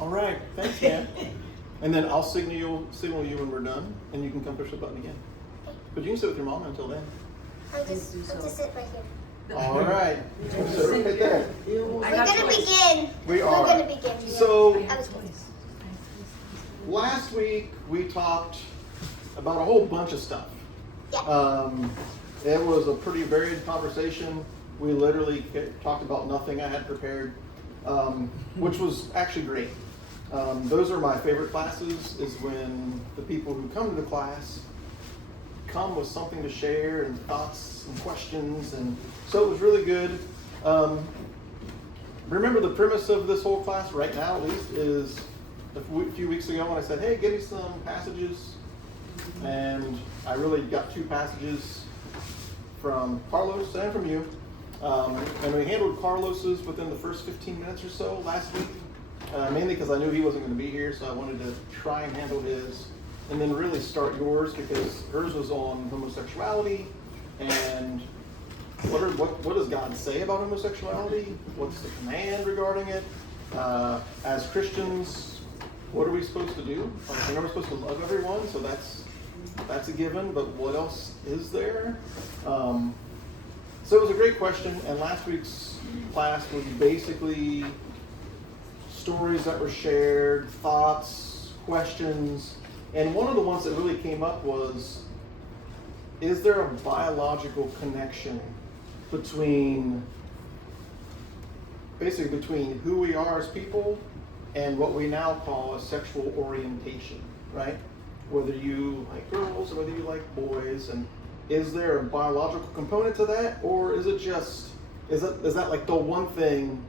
All right, thanks, man. And then I'll signal you when we're done, and you can come push the button again. But you can sit with your mom until then. I'll just sit right here. All right. So right there. We're gonna begin. We are. We're gonna begin. So I was last week we talked about a whole bunch of stuff. Yeah. It was a pretty varied conversation. We literally talked about nothing I had prepared, which was actually great. Those are my favorite classes, is when the people who come to the class come with something to share and thoughts and questions, and so it was really good. Remember the premise of this whole class right now, at least, is a few weeks ago when I said, hey, give me some passages, and I really got 2 passages from Carlos and from you, and we handled Carlos's within the first 15 minutes or so last week, mainly because I knew he wasn't going to be here, so I wanted to try and handle his, and then really start yours, because hers was on homosexuality, and what does God say about homosexuality? What's the command regarding it? As Christians, what are we supposed to do? I know we're supposed to love everyone, so that's a given, but what else is there? So it was a great question, and last week's class was basically stories that were shared, thoughts, questions, and one of the ones that really came up was, is there a biological connection between who we are as people and what we now call a sexual orientation, right? Whether you like girls or whether you like boys, and is there a biological component to that, or is it just, is that like the one thing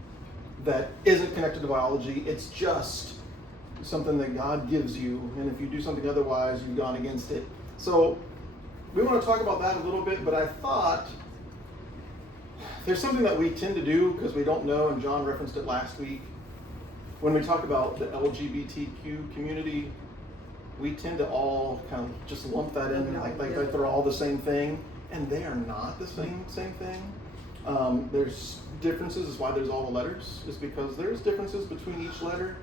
that isn't connected to biology? It's just something that God gives you, and if you do something otherwise, you've gone against it. So we want to talk about that a little bit, but I thought there's something that we tend to do because we don't know, and John referenced it last week. When we talk about the LGBTQ community, we tend to all kind of just lump that in like they're all the same thing, and they are not the same thing. There's differences, is why there's all the letters, is because there's differences between each letter.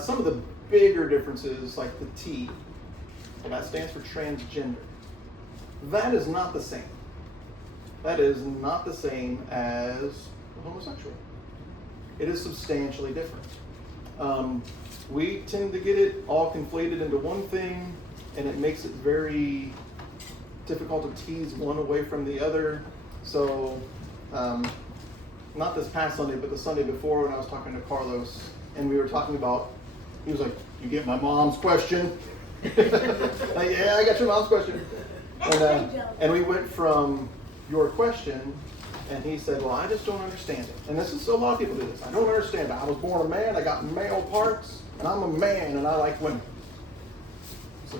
Some of the bigger differences, like the T, and that stands for transgender. That is not the same. That is not the same as homosexual. It is substantially different. We tend to get it all conflated into one thing, and it makes it very difficult to tease one away from the other. So, not this past Sunday, but the Sunday before, when I was talking to Carlos, and we were talking about, he was like, you get my mom's question? Like, yeah, I got your mom's question. And we went from your question, and he said, well, I just don't understand it. And this is, a lot of people do this. I don't understand it. I was born a man, I got male parts, and I'm a man, and I like women. So,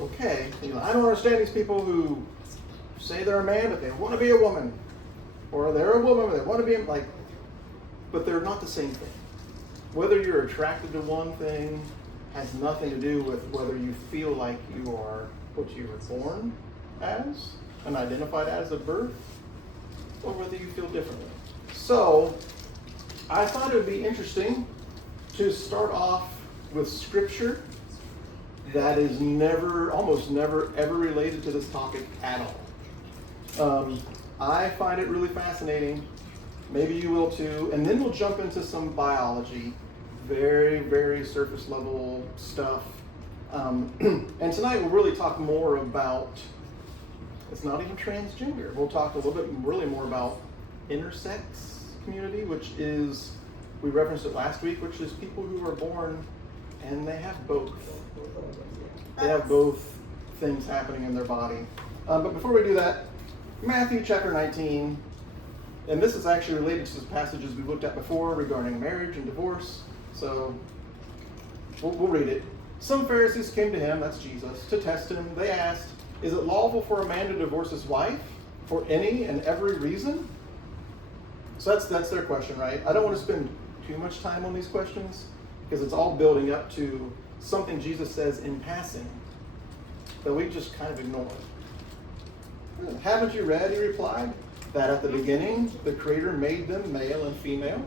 okay, I don't understand these people who say they're a man, but they want to be a woman. Or they're a woman, but they want to be like, but they're not the same thing. Whether you're attracted to one thing has nothing to do with whether you feel like you are what you were born as and identified as at birth, or whether you feel differently. So, I thought it would be interesting to start off with scripture that is almost never, ever related to this topic at all. I find it really fascinating. Maybe you will too. And then we'll jump into some biology, very, very surface level stuff. And tonight we'll really talk more about, it's not even transgender. We'll talk a little bit really more about intersex community, which is, we referenced it last week, which is people who are born and they have both. They have both things happening in their body. But before we do that, Matthew chapter 19, and this is actually related to the passages we looked at before regarding marriage and divorce. So we'll read it. Some Pharisees came to him, that's Jesus, to test him. They asked, is it lawful for a man to divorce his wife for any and every reason? So that's their question, right? I don't want to spend too much time on these questions because it's all building up to something Jesus says in passing that we just kind of ignore. Haven't you read, he replied, that at the beginning the Creator made them male and female?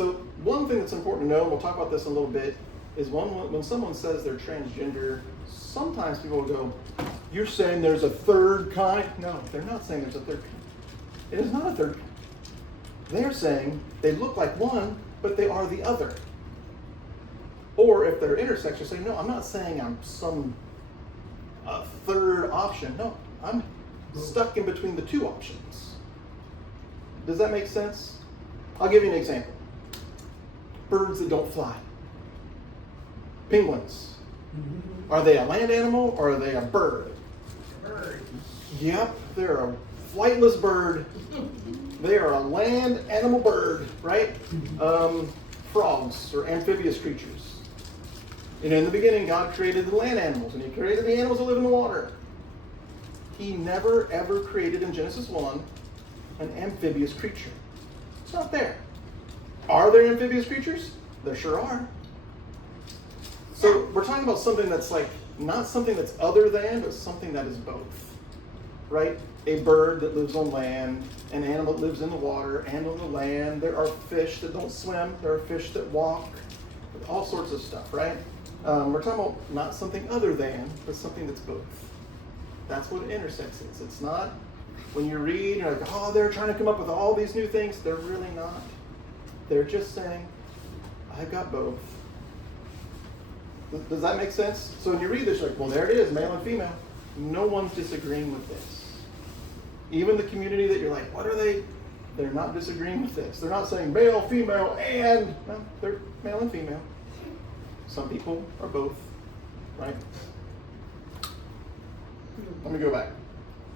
So one thing that's important to know, and we'll talk about this in a little bit, is when someone says they're transgender, sometimes people will go, you're saying there's a third kind? No, they're not saying there's a third kind. It is not a third kind. They're saying they look like one, but they are the other. Or if they're intersex, say, no, I'm not saying I'm some third option. No, I'm stuck in between the two options. Does that make sense? I'll give you an example. Birds that don't fly. Penguins. Are they a land animal or are they a bird? Bird. Yep, they're a flightless bird. They are a land animal bird, right? Frogs or amphibious creatures. And in the beginning, God created the land animals, and He created the animals that live in the water. He never, ever created in Genesis 1 an amphibious creature. It's not there. Are there amphibious creatures? There sure are. So we're talking about something that's like, not something that's other than, but something that is both. Right? A bird that lives on land, an animal that lives in the water and on the land. There are fish that don't swim. There are fish that walk. All sorts of stuff, right? We're talking about not something other than, but something that's both. That's what intersex is. It's not, when you read, you're like, oh, they're trying to come up with all these new things. They're really not. They're just saying, I've got both. Does that make sense? So when you read this, you're like, well, there it is, male and female. No one's disagreeing with this. Even the community that you're like, what are they? They're not disagreeing with this. They're not saying male, female, and, no, they're male and female. Some people are both, right? Let me go back.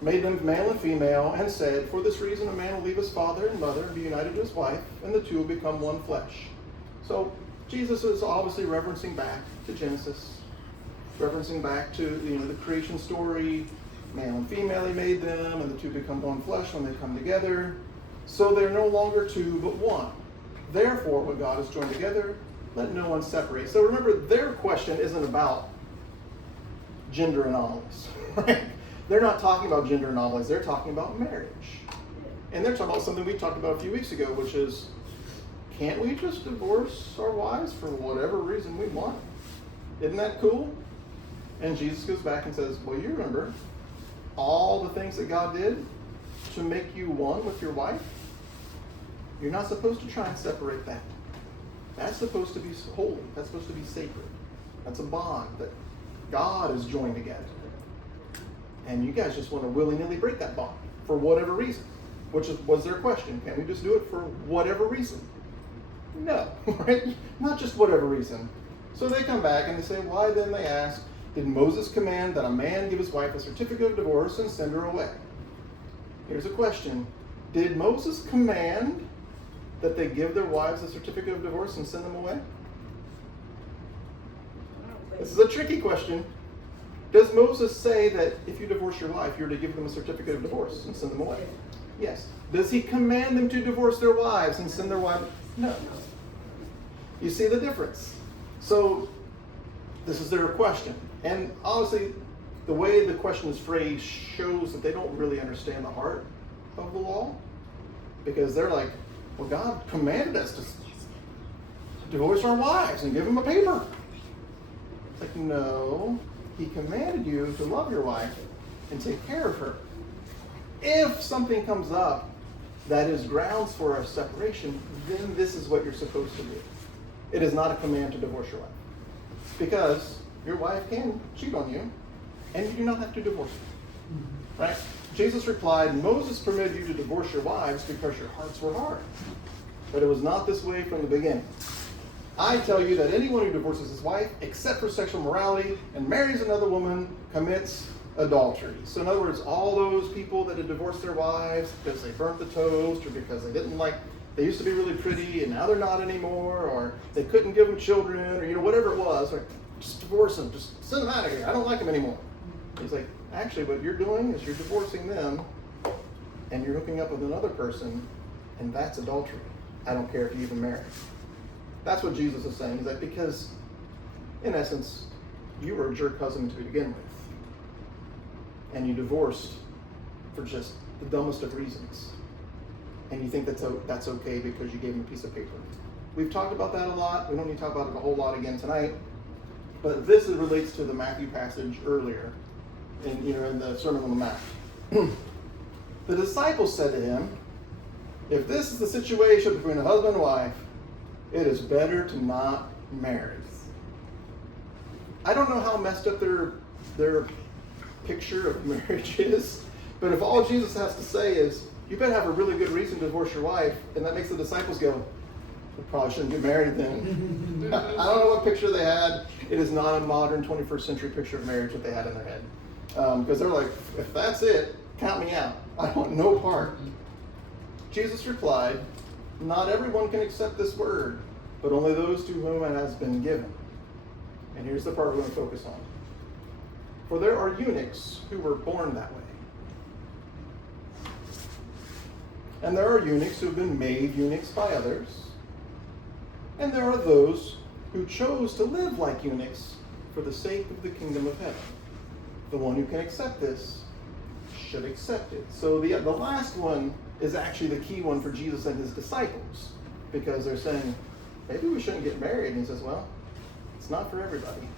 Made them male and female, and said, for this reason a man will leave his father and mother and be united to his wife, and the two will become one flesh. So Jesus is obviously referencing back to Genesis, referencing back to the creation story. Male and female He made them, and the two become one flesh when they come together. So they're no longer two, but one. Therefore, what God has joined together, let no one separate. So remember, their question isn't about gender anomalies, right? They're not talking about gender anomalies. They're talking about marriage. And they're talking about something we talked about a few weeks ago, which is, can't we just divorce our wives for whatever reason we want? Isn't that cool? And Jesus goes back and says, well, you remember all the things that God did to make you one with your wife? You're not supposed to try and separate that. That's supposed to be holy. That's supposed to be sacred. That's a bond that God has joined together. And you guys just want to willy-nilly break that bond for whatever reason, which was their question. Can we just do it for whatever reason? No, right? Not just whatever reason. So they come back and they say, why then, they ask, did Moses command that a man give his wife a certificate of divorce and send her away? Here's a question. Did Moses command that they give their wives a certificate of divorce and send them away? This is a tricky question. Does Moses say that if you divorce your wife, you're to give them a certificate of divorce and send them away? Yes. Does he command them to divorce their wives and send their wives? No. You see the difference? So this is their question. And honestly, the way the question is phrased shows that they don't really understand the heart of the law. Because they're like, well, God commanded us to divorce our wives and give them a paper. It's like, no. He commanded you to love your wife and take care of her. If something comes up that is grounds for a separation, then this is what you're supposed to do. It is not a command to divorce your wife. Because your wife can cheat on you, and you do not have to divorce her. Right? Jesus replied, Moses permitted you to divorce your wives because your hearts were hard. But it was not this way from the beginning. I tell you that anyone who divorces his wife, except for sexual morality, and marries another woman, commits adultery. So in other words, all those people that had divorced their wives because they burnt the toast, or because they didn't like, they used to be really pretty and now they're not anymore, or they couldn't give them children, or whatever it was, like, just divorce them, just send them out of here. I don't like them anymore. He's like, actually what you're doing is you're divorcing them and you're hooking up with another person, and that's adultery. I don't care if you even marry. That's what Jesus is saying. He's like, because in essence, you were a jerk husband to begin with. And you divorced for just the dumbest of reasons. And you think that's okay because you gave him a piece of paper. We've talked about that a lot. We don't need to talk about it a whole lot again tonight. But this relates to the Matthew passage earlier in the Sermon on the Mount. The disciples said to him, if this is the situation between a husband and wife, it is better to not marry. I don't know how messed up their picture of marriage is, but if all Jesus has to say is, you better have a really good reason to divorce your wife, and that makes the disciples go, we probably shouldn't get married then. I don't know what picture they had. It is not a modern 21st century picture of marriage that they had in their head. Because they're like, if that's it, count me out. I want no part. Jesus replied, not everyone can accept this word, but only those to whom it has been given. And here's the part we're going to focus on. For there are eunuchs who were born that way. And there are eunuchs who have been made eunuchs by others. And there are those who chose to live like eunuchs for the sake of the kingdom of heaven. The one who can accept this should accept it. So the last one is actually the key one for Jesus and his disciples, because they're saying, maybe we shouldn't get married. And he says, well, it's not for everybody.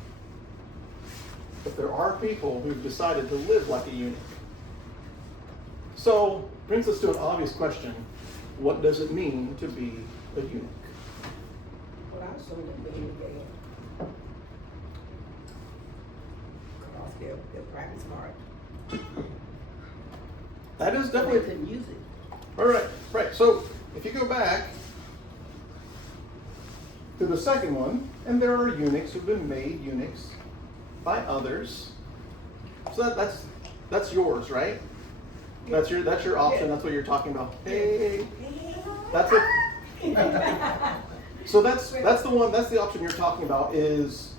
But there are people who've decided to live like a eunuch. So, brings us to an obvious question. What does it mean to be a eunuch? Well, I assume that being gay. Because their practice hard. That is They definitely... couldn't use it. All right, right. So, if you go back to the second one, and there are eunuchs who've been made eunuchs by others. So that's yours, right? That's your option. That's what you're talking about. Hey, that's it. So that's the one. That's the option you're talking about, is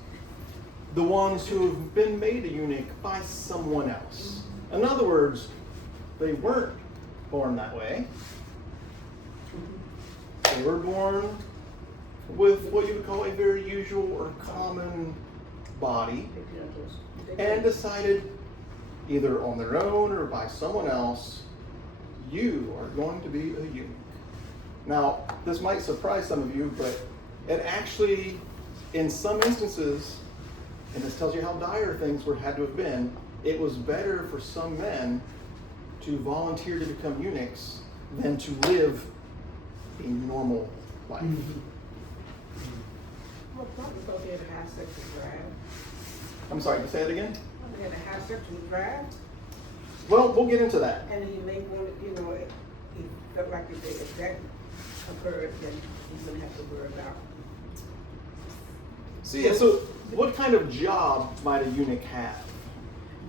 the ones who have been made a eunuch by someone else. In other words, they weren't born that way. They were born with what you would call a very usual or common body, and decided either on their own or by someone else, you are going to be a eunuch. Now, this might surprise some of you, but it actually, in some instances, and this tells you how dire things had to have been, it was better for some men to volunteer to become eunuchs than to live a normal life. Well, probably because they had to have sex and drive. I'm sorry, say it again? They had to have sex and drive. Well, we'll get into that. And he may want to, he felt like if that occurred, then he's going to have to worry about. So what kind of job might a eunuch have?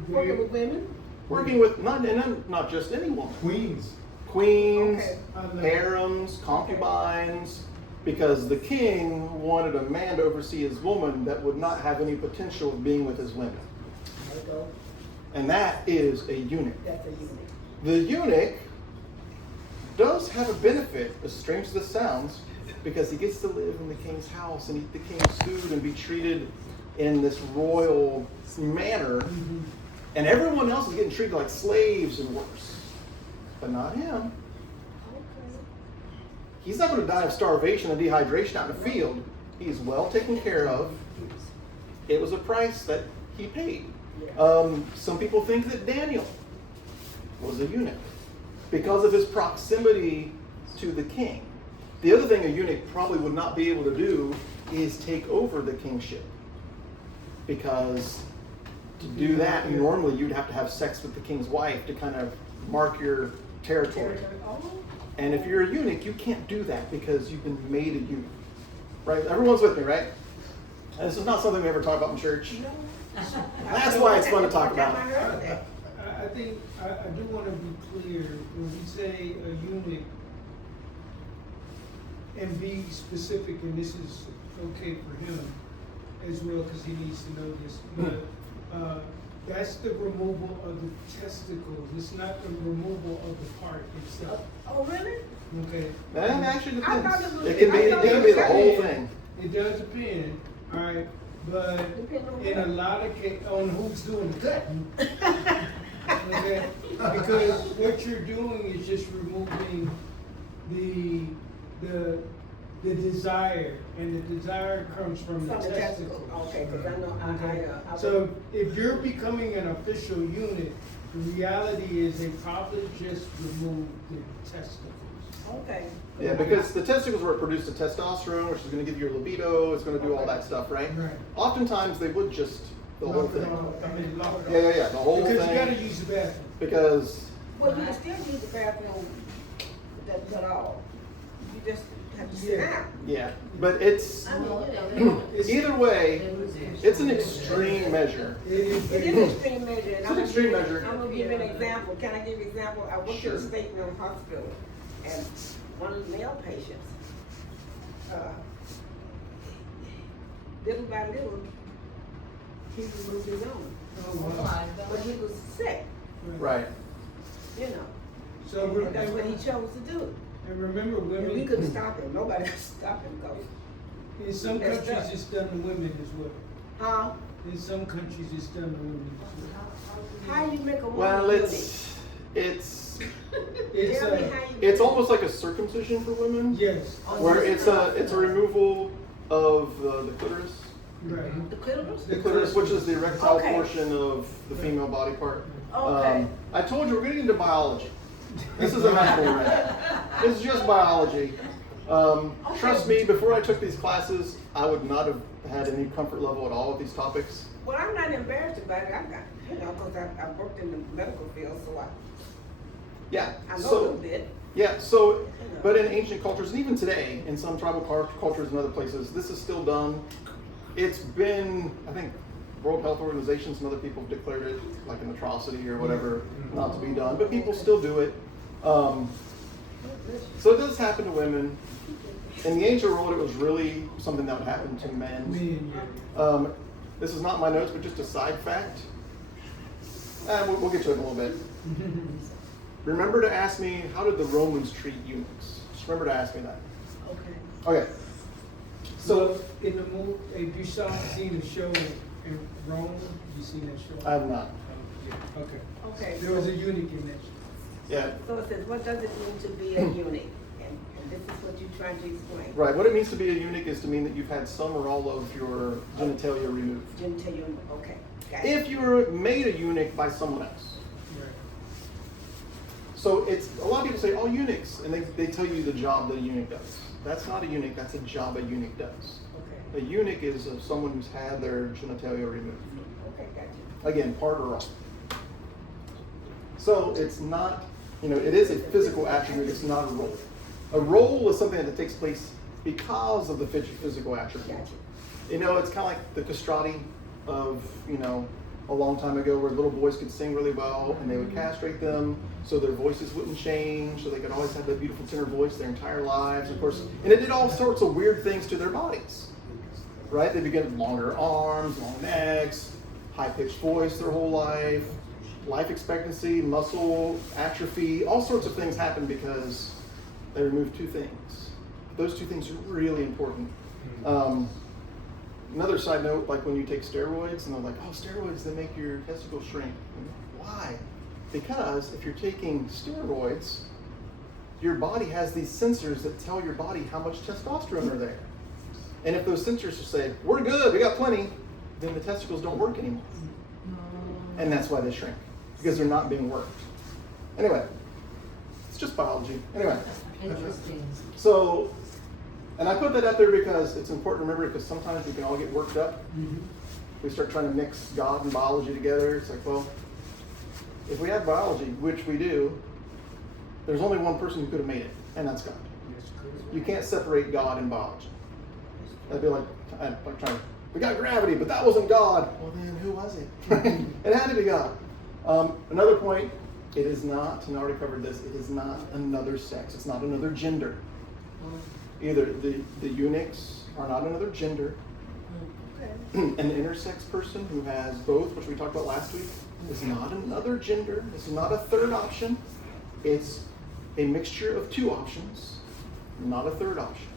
Working with women? Working with not just any woman. Queens. Queens, Okay. harems, concubines, because the king wanted a man to oversee his woman that would not have any potential of being with his women. There you go. And that is a eunuch. That's a eunuch. The eunuch does have a benefit, as strange as this sounds, because he gets to live in the king's house and eat the king's food and be treated in this royal manner. Mm-hmm. And everyone else is getting treated like slaves and worse. But not him. Okay. He's not going to die of starvation and dehydration out in the field. He's well taken care of. It was a price that he paid. Some people think that Daniel was a eunuch because of his proximity to the king. The other thing a eunuch probably would not be able to do is take over the kingship, because to do that, normally you'd have to have sex with the king's wife to kind of mark your territory. Oh. And if you're a eunuch, you can't do that because you've been made a eunuch. Right? Everyone's with me, right? And this is not something we ever talk about in church. That's why it's fun to talk about. I think I do want to be clear when we say a eunuch, and be specific, and this is okay for him as well because he needs to know this. But that's the removal of the testicles. It's not the removal of the part itself. Oh, really? Okay. That actually I thought depends. it was- It can I thought be it the was- whole thing. It does depend, all right, but Depend on in a what? lot of cases, on who's doing the cutting. Okay, because what you're doing is just removing the the desire, and the desire comes from the From the testicles. testicle, okay, because I know, I So if you're becoming an official unit, the reality is they probably just removed the testicles. okay. Yeah, because the testicles were produced the testosterone, which is going to give you your libido. It's going to do all that stuff, right? Right. Oftentimes they would just the whole Lock it thing. off. I mean, lock it Yeah, off. yeah, yeah, the whole Because thing. you gotta use the bathroom. Because Well, you can still use the bathroom, that's all. You just have to sit down. yeah, but it's I mean, you know, It's- either way, it's an extreme measure. It is. It is an extreme measure. and It's I'm an extreme measure. I'm gonna give you an example. Can I give you an example? I went to Sure. the State Room Hospital, and one of the male patients, little by little, he removed his own. Oh, wow. But he was sick, Right. you know, So and that's what he chose to do. and remember, And we women, couldn't stop him. Nobody could stop him, because, in some That's countries, tough. it's done to women as well. huh? In some countries, it's done to women as well. How you make a woman Well, unique? it's It's Tell me how you. it's almost like a circumcision for women, yes, where it's a removal of the clitoris. right. The clitoris? The clitoris, which is the erectile Okay. portion of the female body part. Okay. I told you we're getting into biology. This isn't medical right now. It's just biology. Trust me, before I took these classes, I would not have had any comfort level at all with these topics. Well, I'm not embarrassed about it. I've got, you know, because I've worked in the medical field, so Yeah. I know a So little bit. yeah. So, but in ancient cultures, and even today, in some tribal cultures and other places, this is still done. It's been, I think, World Health Organization, some other people have declared it like an atrocity or whatever, not to be done, but people still do it. So it does happen to women. In the ancient world, it was really something that would happen to men. Men, yeah. This is not my notes, but just a side fact. We'll get to it in a little bit. Remember to ask me, how did the Romans treat eunuchs? Just remember to ask me that. Okay. Okay. So in the movie, if you seen the show in Rome, you seen that show? I have not. Yeah, okay. Okay. There was a eunuch in that show. Yeah. So it says, what does it mean to be a eunuch? And this is what you're trying to explain. Right. What it means to be a eunuch is to mean that you've had some or all of your genitalia removed. Genitalia, okay. Got it. If you were made a eunuch by someone else. Right. So it's a lot of people say, oh, eunuchs, and they tell you the job that a eunuch does. That's not a eunuch, that's a job a eunuch does. Okay. A eunuch is someone who's had their genitalia removed. Okay, got you. Again, part or all. So it's not, it is a physical attribute, it's not a role. A role is something that takes place because of the physical attribute. Got you. It's kind of like the castrati of, a long time ago, where little boys could sing really well and they would castrate them so their voices wouldn't change, so they could always have that beautiful tenor voice their entire lives, of course. And it did all sorts of weird things to their bodies, right? They began with longer arms, long necks, high-pitched voice their whole life expectancy, muscle atrophy, all sorts of things happen because they removed two things. Those two things are really important. Another side note, like when you take steroids, and they're like, oh, steroids, they make your testicles shrink. Why? Because if you're taking steroids, your body has these sensors that tell your body how much testosterone are there. And if those sensors say, we're good, we got plenty, then the testicles don't work anymore. And that's why they shrink, because they're not being worked. Anyway, it's just biology. Anyway, Interesting. so, and I put that out there because it's important to remember, because sometimes we can all get worked up. We start trying to mix God and biology together. It's like, well, if we have biology, which we do, there's only one person who could have made it, and that's God. You can't separate God and biology. That'd be like trying, we got gravity, but that wasn't God. Well, then who was it? It had to be God. Another point, it is not, and I already covered this, it is not another sex. It's not another gender. Either the eunuchs are not another gender. An intersex person who has both, which we talked about last week, is not another gender. It's not a third option. It's a mixture of two options, not a third option.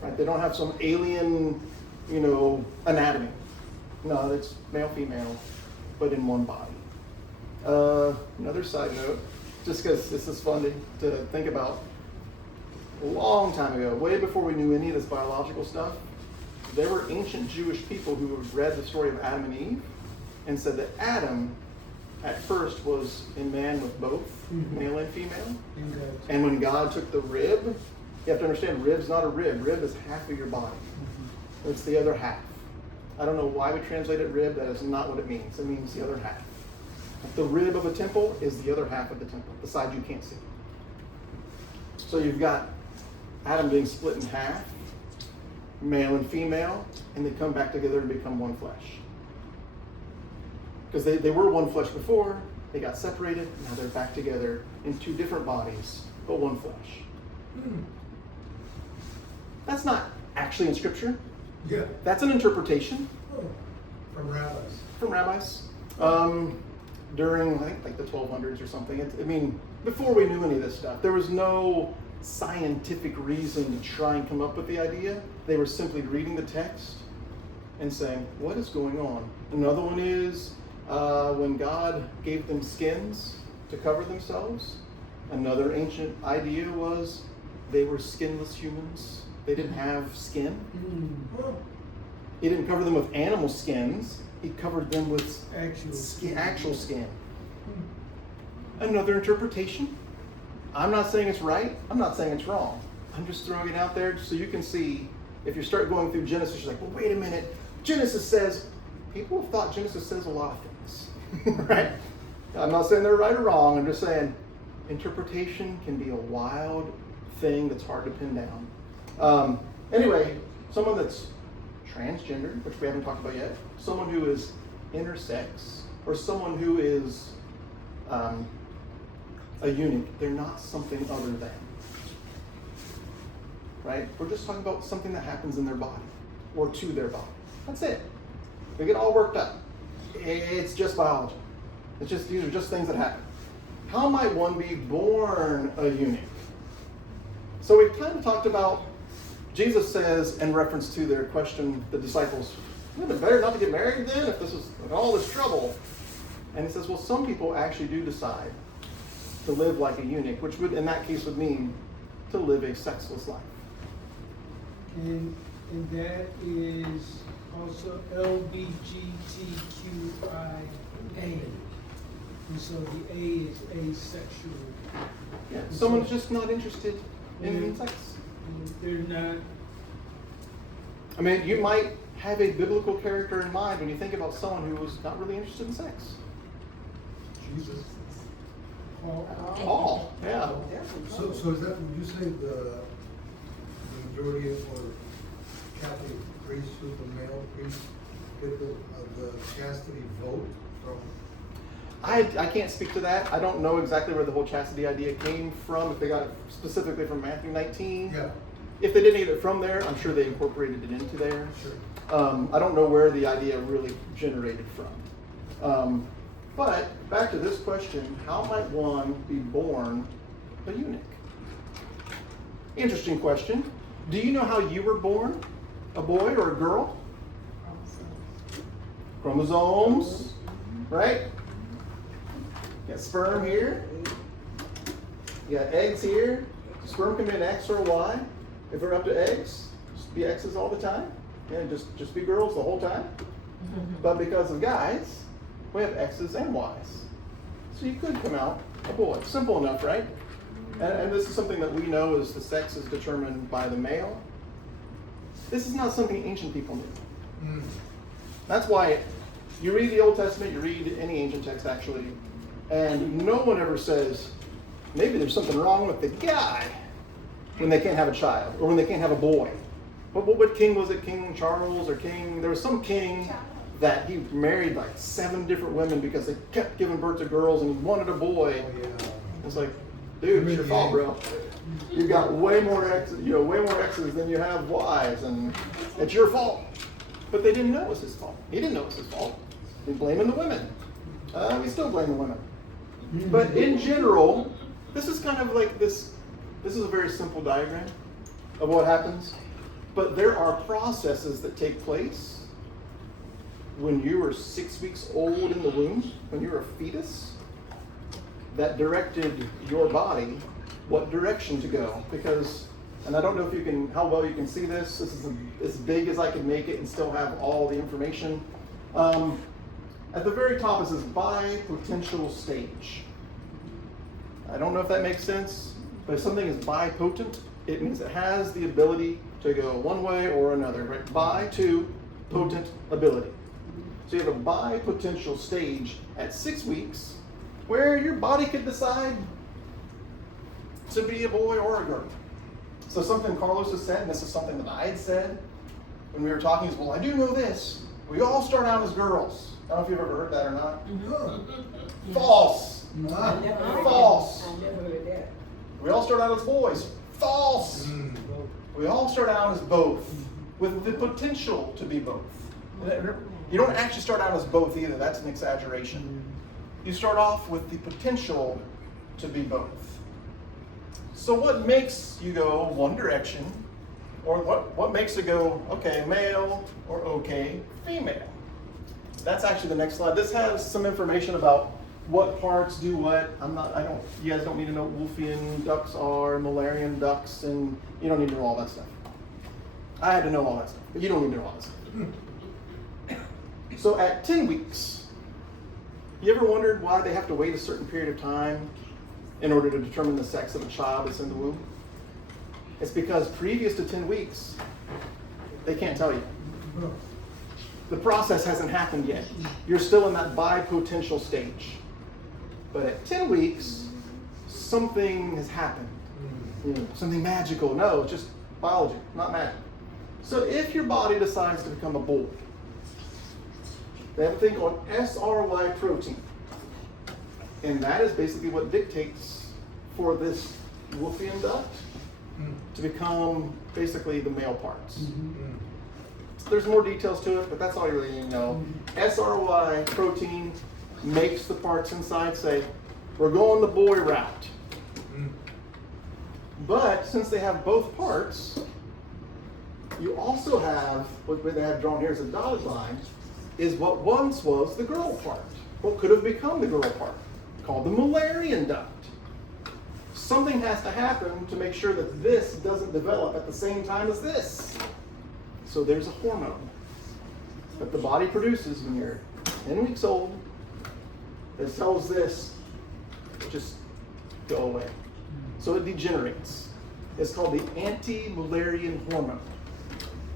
Right? They don't have some alien, anatomy. No, it's male, female, but in one body. Another side note, just because this is fun to think about. a long time ago, way before we knew any of this biological stuff, there were ancient Jewish people who had read the story of Adam and Eve and said that Adam at first was a man with both, male and female. And when God took the rib, you have to understand, rib's not a rib. Rib is half of your body. It's the other half. I don't know why we translated rib. That is not what it means. It means the other half. The rib of a temple is the other half of the temple, the side you can't see. So you've got Adam being split in half, male and female, and they come back together and become one flesh. Because they were one flesh before, they got separated, now they're back together in two different bodies, but one flesh. That's not actually in Scripture. Yeah. That's an interpretation. From rabbis. From rabbis. During, I think, like the 1200s or something. I mean, before we knew any of this stuff, there was no scientific reason to try and come up with the idea. They were simply reading the text and saying, what is going on? Another one is when God gave them skins to cover themselves. Another ancient idea was they were skinless humans. They didn't have skin. He didn't cover them with animal skins. He covered them with actual skin. Another interpretation. I'm not saying it's right. I'm not saying it's wrong. I'm just throwing it out there just so you can see. If you start going through Genesis, you're like, well, wait a minute. Genesis says, people have thought Genesis says a lot of things, right? I'm not saying they're right or wrong. I'm just saying interpretation can be a wild thing that's hard to pin down. Anyway, someone that's transgender, which we haven't talked about yet, someone who is intersex, or someone who is a eunuch, they're not something other than. Right? We're just talking about something that happens in their body, or to their body. That's it. We get all worked up. It's just biology. These are just things that happen. How might one be born a eunuch? So we've kind of talked about, Jesus says, in reference to their question, the disciples, isn't it better not to get married then if this is all this trouble? And he says, well, some people actually do decide to live like a eunuch, which would, in that case, would mean to live a sexless life. And that is also LBGTQIA. And so the A is asexual. Yeah, someone's just not interested in sex. They're not. I mean, you might have a biblical character in mind when you think about someone who was not really interested in sex. Jesus. Paul, yeah. So is that, would you say the majority of or Catholic priests, who the male priests, get the chastity vote from? I can't speak to that. I don't know exactly where the whole chastity idea came from, if they got it specifically from Matthew 19. Yeah. If they didn't get it from there, I'm sure they incorporated it into there. Sure. I don't know where the idea really generated from. But back to this question, how might one be born a eunuch? Interesting question. Do you know how you were born? A boy or a girl? Chromosomes, right? You got sperm here. You got eggs here. Sperm can be an X or a Y. If we're up to eggs, just be X's all the time. And just be girls the whole time. But because of guys, we have X's and Y's. So you could come out a boy. Simple enough, right? And this is something that we know is the sex is determined by the male. This is not something ancient people knew. That's why you read the Old Testament, you read any ancient text actually, and no one ever says, maybe there's something wrong with the guy when they can't have a child, or when they can't have a boy. What king was it? King Charles or King? There was some king that he married like 7 different women because they kept giving birth to girls and he wanted a boy. Oh, yeah. It's like, dude, it's your fault, bro. You got way more X's than you have Y's, and it's your fault. But they didn't know it was his fault. He didn't know it was his fault. They're blaming the women. We still blame the women. But in general, this is kind of like this. This is a very simple diagram of what happens. But there are processes that take place when you were 6 weeks old in the womb, when you were a fetus, that directed your body what direction to go. Because and I don't know if you can, how well you can see this. This is as big as I can make it and still have all the information. At the very top it says bipotential stage. I don't know if that makes sense, but if something is bipotent, it means it has the ability to go one way or another, right? Bi to potent ability. So you have a bipotential stage at 6 weeks where your body could decide to be a boy or a girl. So something Carlos has said, and this is something that I had said when we were talking, is, well, I do know this. We all start out as girls. I don't know if you've ever heard that or not. False. I never heard False. that. I never heard that. We all start out as boys. False. We all start out as both, with the potential to be both. You don't actually start out as both either. That's an exaggeration. You start off with the potential to be both. So what makes you go one direction, or what makes it go, okay, male, or okay, female? That's actually the next slide. This has some information about what parts do what. You guys don't need to know what Wolffian ducts are, Mullerian ducts, and you don't need to know all that stuff. I had to know all that stuff, but you don't need to know all that stuff. So at 10 weeks, you ever wondered why they have to wait a certain period of time in order to determine the sex of a child that's in the womb? It's because previous to 10 weeks, they can't tell you. The process hasn't happened yet. You're still in that bipotential stage. But at 10 weeks, something has happened. Something magical. No, it's just biology, not magic. So if your body decides to become a boy, they have a thing called SRY protein. And that is basically what dictates for this Wolffian duct to become basically the male parts. There's more details to it, but that's all you really need to know. SRY protein makes the parts inside say, we're going the boy route. But since they have both parts, you also have, what they have drawn here as a dotted line, is what once was the girl part. What could have become the girl part, called the Mullerian duct. Something has to happen to make sure that this doesn't develop at the same time as this. So there's a hormone that the body produces when you're 10 weeks old that tells this, just go away. So it degenerates. It's called the anti-Mullerian hormone.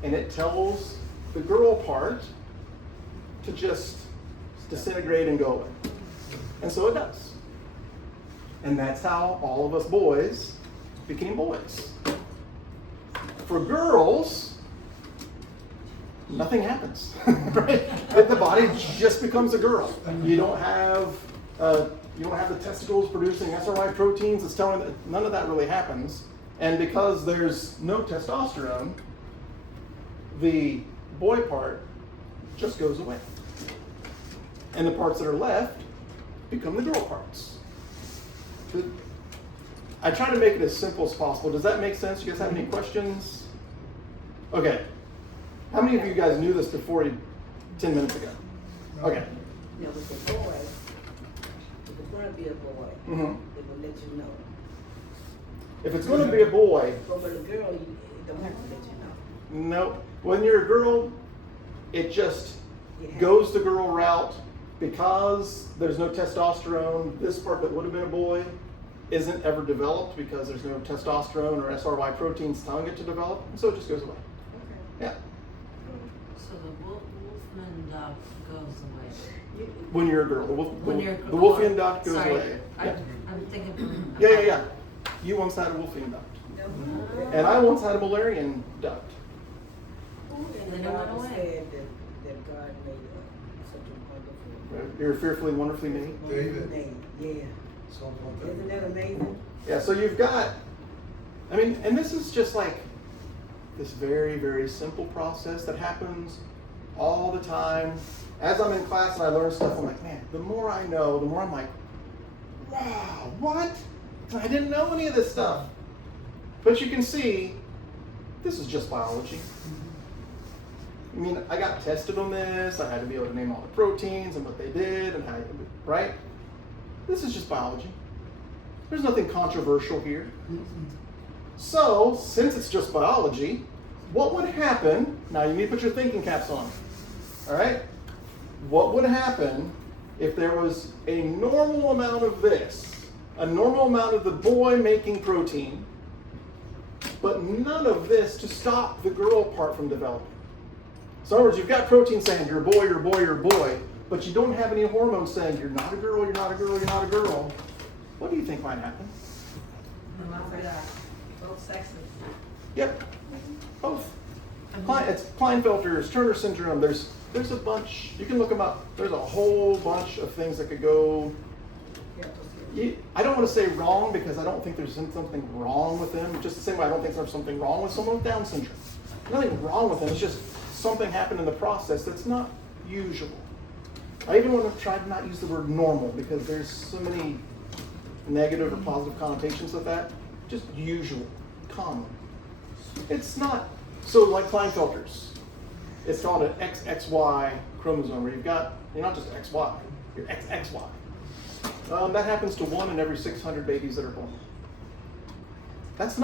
And it tells the girl part to just disintegrate and go away. And so it does. And that's how all of us boys became boys. For girls, nothing happens, right? The body just becomes a girl. You don't have the testicles producing SRY proteins. It's telling that none of that really happens. And because there's no testosterone, the boy part just goes away. And the parts that are left become the girl parts. I try to make it as simple as possible. Does that make sense? You guys have any questions? Okay. How many of you guys knew this before 10 minutes ago? Okay. Now with the boy, if it's gonna be a boy, it will let you know. If it's going to be a boy, But with a girl, it don't have to let you know. no. When you're a girl, it just goes the girl route. Because there's no testosterone, this part that would have been a boy isn't ever developed because there's no testosterone or SRY proteins telling it to develop, and so it just goes away. Yeah. So the Wolfman duct goes away. When you're a girl, the Wolffian duct goes Sorry, away. Yeah. I'm thinking. Yeah. You once had a Wolffian duct, and I once had a Mullerian duct. And Then the it went Bible away. said that God made such a wonderful You're fearfully and wonderfully made. David. name. Yeah. Something like that. Isn't that amazing? Yeah, so you've got, and this is just like this very, very simple process that happens all the time. As I'm in class and I learn stuff, I'm like, man, the more I know, the more I'm like, wow, what? I didn't know any of this stuff. But you can see, this is just biology. I mean, I got tested on this. I had to be able to name all the proteins and what they did and how, right? This is just biology. There's nothing controversial here. So, since it's just biology, what would happen? Now you need to put your thinking caps on. All right? What would happen if there was a normal amount of this, a normal amount of the boy making protein, but none of this to stop the girl part from developing? So in other words, you've got protein saying you're a boy, you're a boy, you're a boy, but you don't have any hormones saying you're not a girl, you're not a girl, you're not a girl. What do you think might happen? Both sexes. Yep, both. It's Klinefelter's, Turner syndrome. There's a bunch. You can look them up. There's a whole bunch of things that could go. I don't want to say wrong because I don't think there's something wrong with them. Just the same way I don't think there's something wrong with someone with Down syndrome. Nothing wrong with them. It's just something happened in the process that's not usual. I even want to try to not use the word normal because there's so many negative or positive connotations with that. Just usual, common. It's not. So like Klinefelter's, it's called an XXY chromosome where you're not just XY, you're XXY. That happens to 1 in every 600 babies that are born. That's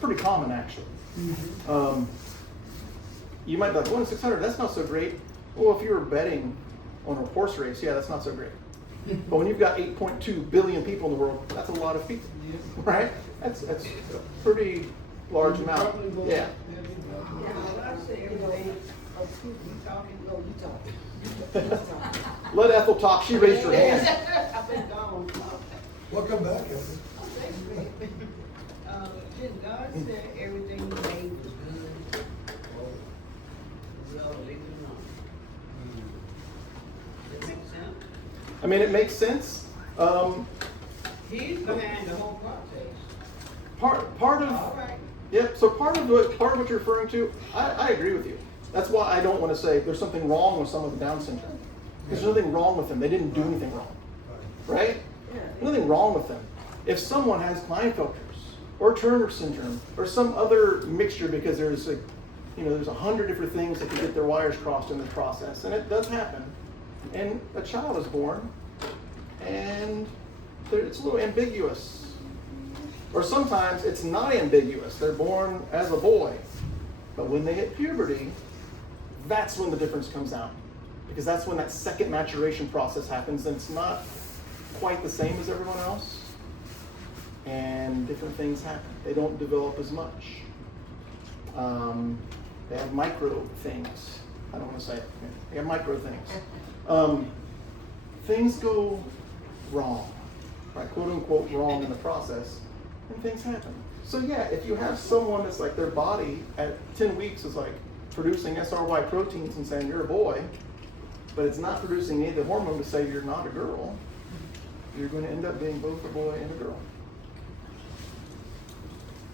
pretty common actually. Mm-hmm. You might be like, 1 in 600, that's not so great. Well, if you were betting on a horse race, yeah, that's not so great. But when you've got 8.2 billion people in the world, that's a lot of people, right? That's a pretty large amount. Yeah. Let Ethel talk. She raised her hand. Welcome back, Ethel. Did God say everything He made was good? Well, leave it alone. Does it make sense? I mean, it makes sense. He's behind the whole process. Part of All right. Yep. So part of what you're referring to, I agree with you. That's why I don't want to say there's something wrong with someone with Down syndrome. There's nothing wrong with them. They didn't do anything wrong, right? Nothing wrong with them. If someone has Klinefelter's or Turner syndrome or some other mixture, because there's 100 different things that can get their wires crossed in the process, and it does happen. And a child is born, and it's a little ambiguous. Or sometimes it's not ambiguous. They're born as a boy. But when they hit puberty, that's when the difference comes out. Because that's when that second maturation process happens, and it's not quite the same as everyone else. And different things happen. They don't develop as much. They have micro things. I don't want to say it. They have micro things. Things go wrong, right? Quote unquote wrong in the process, and things happen. So yeah, if you have someone that's like their body at 10 weeks is like producing SRY proteins and saying you're a boy, but it's not producing any of the hormone to say you're not a girl, you're going to end up being both a boy and a girl.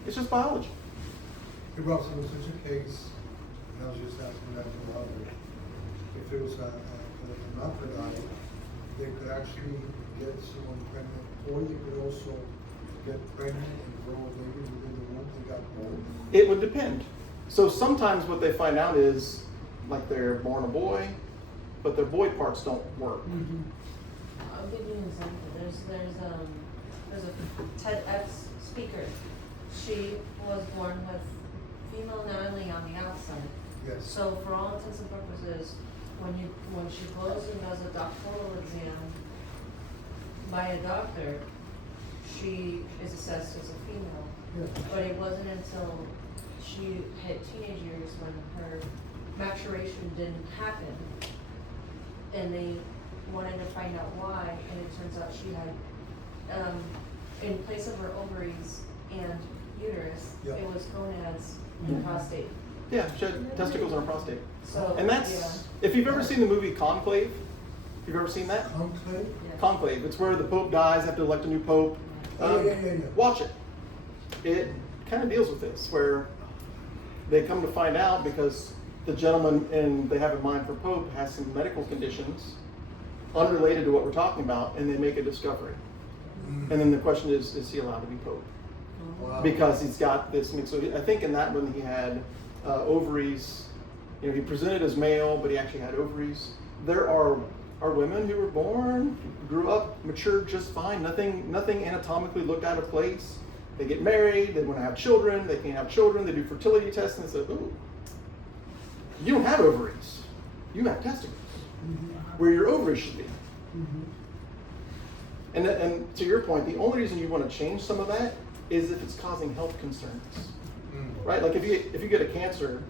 It's just biology. Hey, Rob, so was such a case, and I was just asking that to Robert, if it was an hermaphrodite, they could actually get someone pregnant, or they could also get pregnant and grow a baby within the womb they got born? It would depend. So sometimes what they find out is like they're born a boy, but their boy parts don't work. Mm-hmm. I'll give you an example. There's a TEDx speaker. She was born with female nanoling on the outside. Yes. So for all intents and purposes, when she goes and does a doctoral exam by a doctor, she is assessed as a female. Yeah. But it wasn't until she hit teenage years when her maturation didn't happen, and they wanted to find out why, and it turns out she had, in place of her ovaries and uterus, Yeah. it was gonads and prostate. Yeah, she had testicles on her prostate. So, And that's, if you've ever seen the movie Conclave, you've ever seen that? Conclave? yeah. Conclave, it's where the Pope dies, have to elect a new Pope. Yeah. Watch it. It kind of deals with this, where they come to find out because the gentleman and they have in mind for Pope has some medical conditions unrelated to what we're talking about, and they make a discovery. Mm. And then the question is he allowed to be Pope? Wow. Because he's got this mix. So I think in that one he had ovaries. He presented as male, but he actually had ovaries. There are women who were born, grew up, matured just fine. Nothing anatomically looked out of place. They get married, they want to have children, they can't have children, they do fertility tests, and they say, ooh, you don't have ovaries, you have testicles, where your ovaries should be. And to your point, the only reason you want to change some of that is if it's causing health concerns, right? Like if you get a cancer,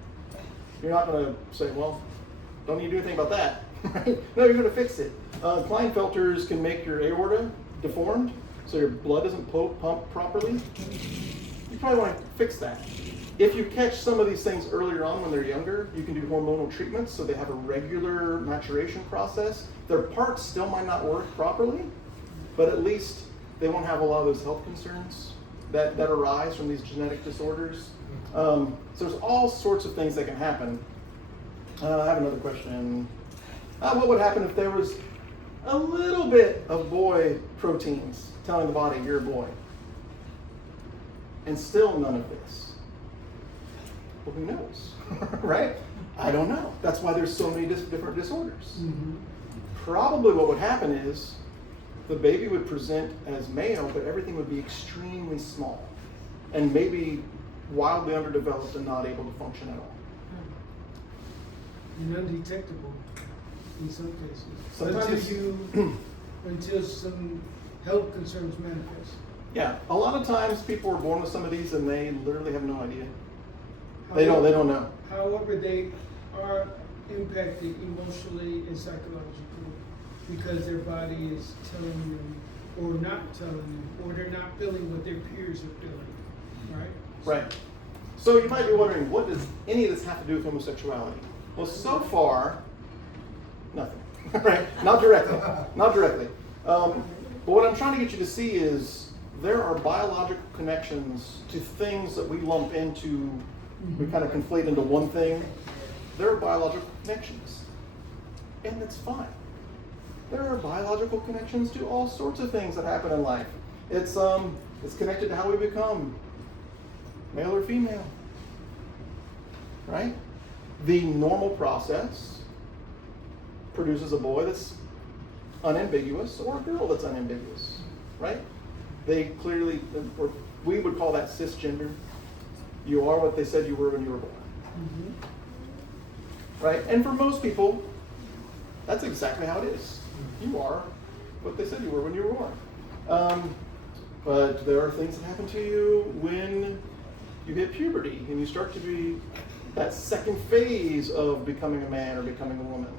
you're not going to say, well, don't need to do anything about that, right? No, you're going to fix it. Klinefelters can make your aorta deformed, so your blood doesn't pump properly. You probably want to fix that. If you catch some of these things earlier on when they're younger, you can do hormonal treatments so they have a regular maturation process. Their parts still might not work properly, but at least they won't have a lot of those health concerns that arise from these genetic disorders. So there's all sorts of things that can happen. I have another question. What would happen if there was a little bit of boy proteins telling the body you're a boy, and still none of this? Well, who knows, right? I don't know. That's why there's so many different disorders. Probably what would happen is the baby would present as male, but everything would be extremely small and maybe wildly underdeveloped and not able to function at all. And undetectable in some cases. Sometimes until some health concerns manifest. Yeah, a lot of times people are born with some of these and they literally have no idea. They don't know. However, they are impacted emotionally and psychologically because their body is telling them or not telling them, or they're not feeling what their peers are feeling, right? Right. So you might be wondering, what does any of this have to do with homosexuality? Well, so far, nothing. Right? Not directly. Not directly. But what I'm trying to get you to see is there are biological connections to things that we lump into, we kind of conflate into one thing. There are biological connections. And that's fine. There are biological connections to all sorts of things that happen in life. It's connected to how we become male or female. Right? The normal process produces a boy that's unambiguous or a girl that's unambiguous, right? They clearly, we would call that cisgender. You are what they said you were when you were born. Right? And for most people, that's exactly how it is. You are what they said you were when you were born. But there are things that happen to you when you hit puberty and you start to be that second phase of becoming a man or becoming a woman.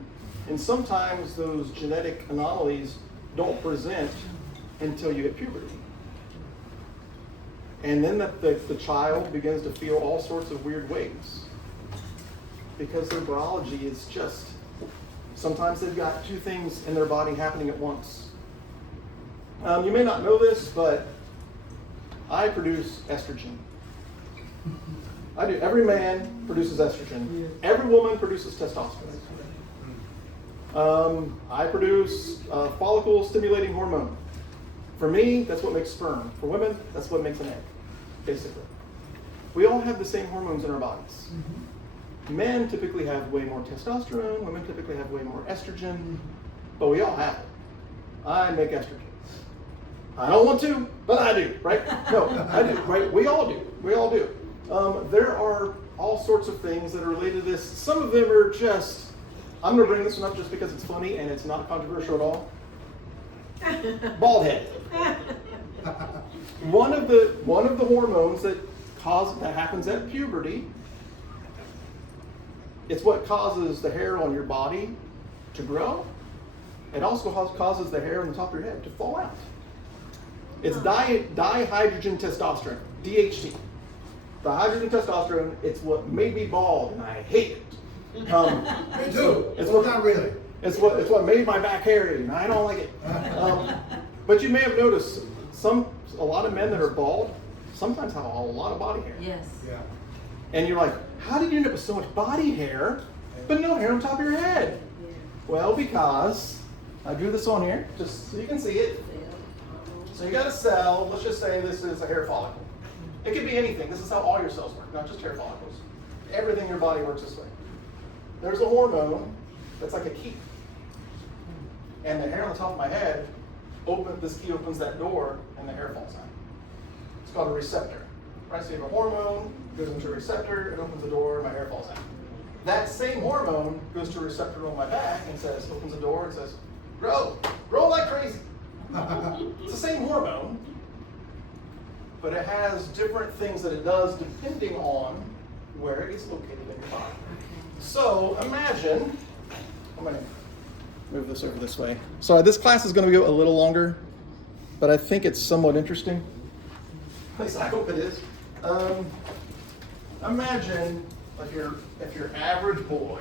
And sometimes those genetic anomalies don't present until you hit puberty. And then the child begins to feel all sorts of weird ways because their biology is just, sometimes they've got two things in their body happening at once. You may not know this, but I produce estrogen. I do. Every man produces estrogen. Every woman produces testosterone. I produce follicle-stimulating hormone. For me, that's what makes sperm. For women, that's what makes an egg, basically. We all have the same hormones in our bodies. Men typically have way more testosterone. Women typically have way more estrogen. But we all have it. I make estrogen. I don't want to, but I do, right? No, I do, right? We all do. We all do. There are all sorts of things that are related to this. Some of them are just, I'm going to bring this one up just because it's funny and it's not controversial at all. Bald head. One of the hormones that happens at puberty, it's what causes the hair on your body to grow. It also causes the hair on the top of your head to fall out. It's dihydrogen testosterone, DHT. Dihydrogen testosterone, it's what made me bald, and I hate it. Me too. It's Well, what, not really. it's what made my back hairy, and I don't like it. But you may have noticed a lot of men that are bald sometimes have a lot of body hair. Yes. Yeah. And you're like, how did you end up with so much body hair, but no hair on top of your head? Well, because I drew this on here, just so you can see it. So you got a cell, let's just say this is a hair follicle. It could be anything. This is how all your cells work, not just hair follicles. Everything in your body works this way. There's a hormone that's like a key. And the hair on the top of my head, this key opens that door and the hair falls out. It's called a receptor. Right? So you have a hormone, goes into a receptor, it opens the door, my hair falls out. That same hormone goes to a receptor on my back and says, opens the door and says, grow like crazy. It's the same hormone, but it has different things that it does depending on where it is located in your body. So imagine, I'm going to move this over this way. Sorry, this class is going to go a little longer, but I think it's somewhat interesting. At least I hope it is. Imagine if your average boy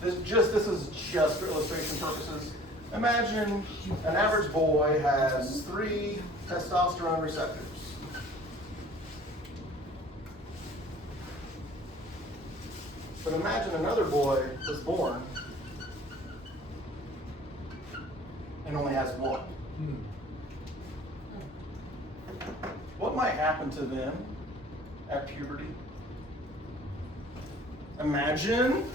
this is just for illustration purposes. Imagine an average boy has 3 testosterone receptors. But imagine another boy was born and only has 1. What might happen to them at puberty? Imagine,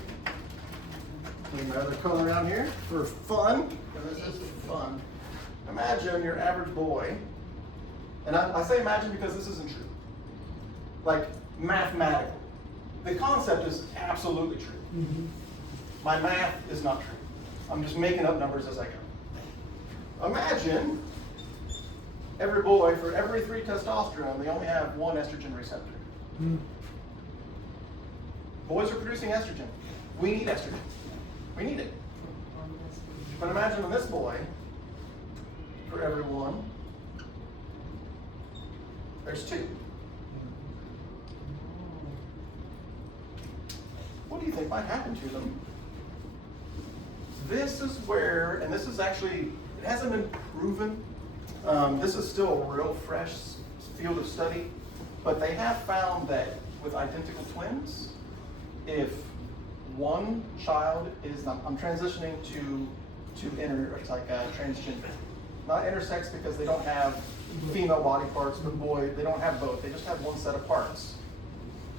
putting my other color around here for fun, because this is fun. Imagine your average boy, and I say imagine because this isn't true. Like mathematically, the concept is absolutely true. Mm-hmm. My math is not true. I'm just making up numbers as I go. Imagine every boy, for every 3 testosterone, they only have 1 estrogen receptor. Mm. Boys are producing estrogen. We need estrogen. We need it. But imagine in this boy, for every 1, there's 2. What do you think might happen to them? This is where, and this is actually, it hasn't been proven. This is still a real fresh field of study, but they have found that with identical twins, if one child is, I'm transitioning to transgender. Not intersex because they don't have female body parts, but boy, they don't have both. They just have one set of parts.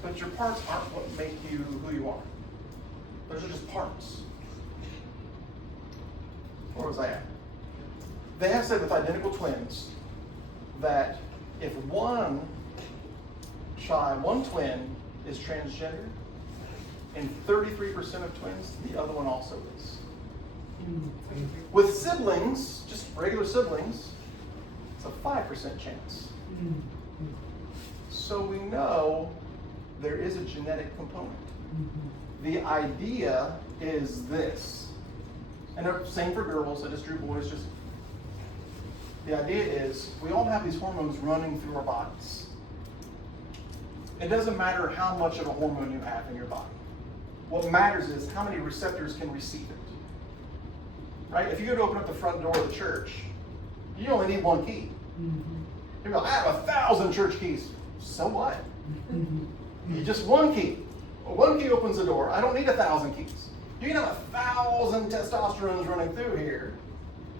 But your parts aren't what make you who you are. Those are just parts. Where was I at? They have said with identical twins that if one twin is transgender, in 33% of twins, the other one also is. With siblings, just regular siblings, it's a 5% chance. So we know there is a genetic component. The idea is this, and same for girls, I just drew boys, just the idea is we all have these hormones running through our bodies. It doesn't matter how much of a hormone you have in your body. What matters is how many receptors can receive it. Right? If you go to open up the front door of the church, you only need 1 key. You go, I have 1,000 church keys. So what? You just 1 key. Well, 1 key opens the door. I don't need 1,000 keys. You can have 1,000 testosterones running through here,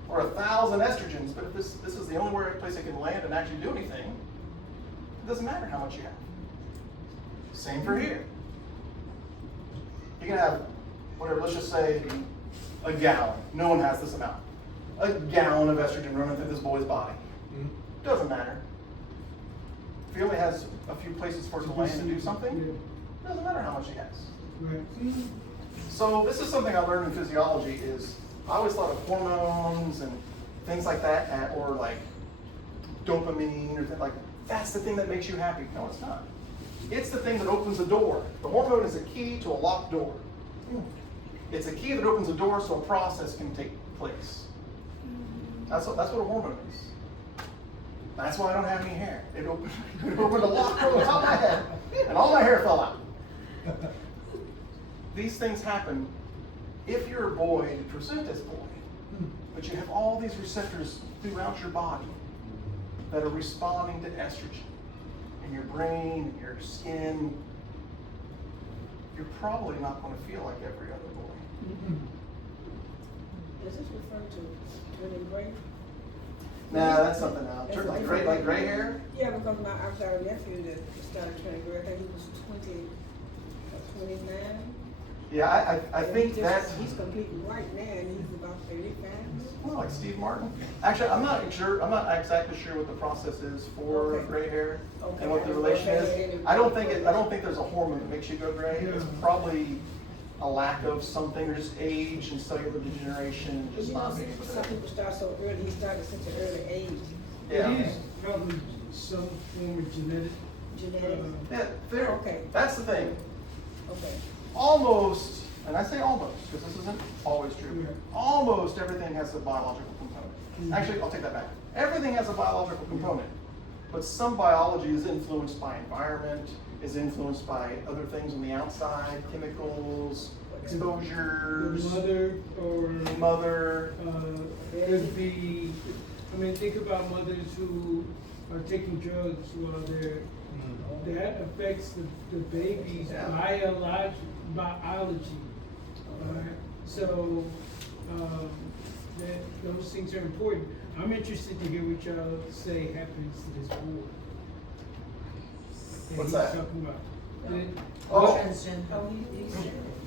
or 1,000 estrogens, but if this is the only place it can land and actually do anything, it doesn't matter how much you have. Same for here. You can have, whatever, let's just say a gallon. No one has this amount. A gallon of estrogen running through this boy's body. Doesn't matter. If he only has a few places for it to land and do something, it doesn't matter how much he has. So this is something I learned in physiology is I always thought of hormones and things like that, or like dopamine, or like that's the thing that makes you happy. No, it's not. It's the thing that opens the door. The hormone is a key to a locked door. It's a key that opens a door so a process can take place. That's what a hormone is. That's why I don't have any hair. It opened a locked door on top of my head, and all my hair fell out. These things happen if you're a boy and you present as boy, but you have all these receptors throughout your body that are responding to estrogen in your brain, in your skin. You're probably not going to feel like every other boy. Does this refer to turning gray? Nah, that's something else. Turn like gray hair? Yeah, because I've got a nephew that started turning gray. I think he was 29. Yeah, I And think he that's, he's completely white now, and he's about 35. well, like Steve Martin. Actually, I'm not exactly sure what the process is for Okay. gray hair Okay, and what I the don't relation know if is. they had any- I don't think there's a hormone that makes you go gray. It's probably a lack of something, or just age and cellular degeneration, and But just you know, not being able some to. people start so early, he started such an early age. Yeah. It is probably some form of genetic. Genetic, Yeah, there. Okay. That's the thing. okay. Almost, and I say almost, because this isn't always true, Yeah. almost everything has a biological component. Mhm. Actually, I'll take that back. Everything has a biological component, but some biology is influenced by environment, is influenced by other things on the outside, chemicals, The exposures, mother or mother. could be, I mean, think about mothers who are taking drugs while they're, that affects the baby's Yeah. biology. Alright, so, those things are important. I'm interested to hear what y'all say happens to this boy. What's he's that? talking about. Oh. Transgender. Oh,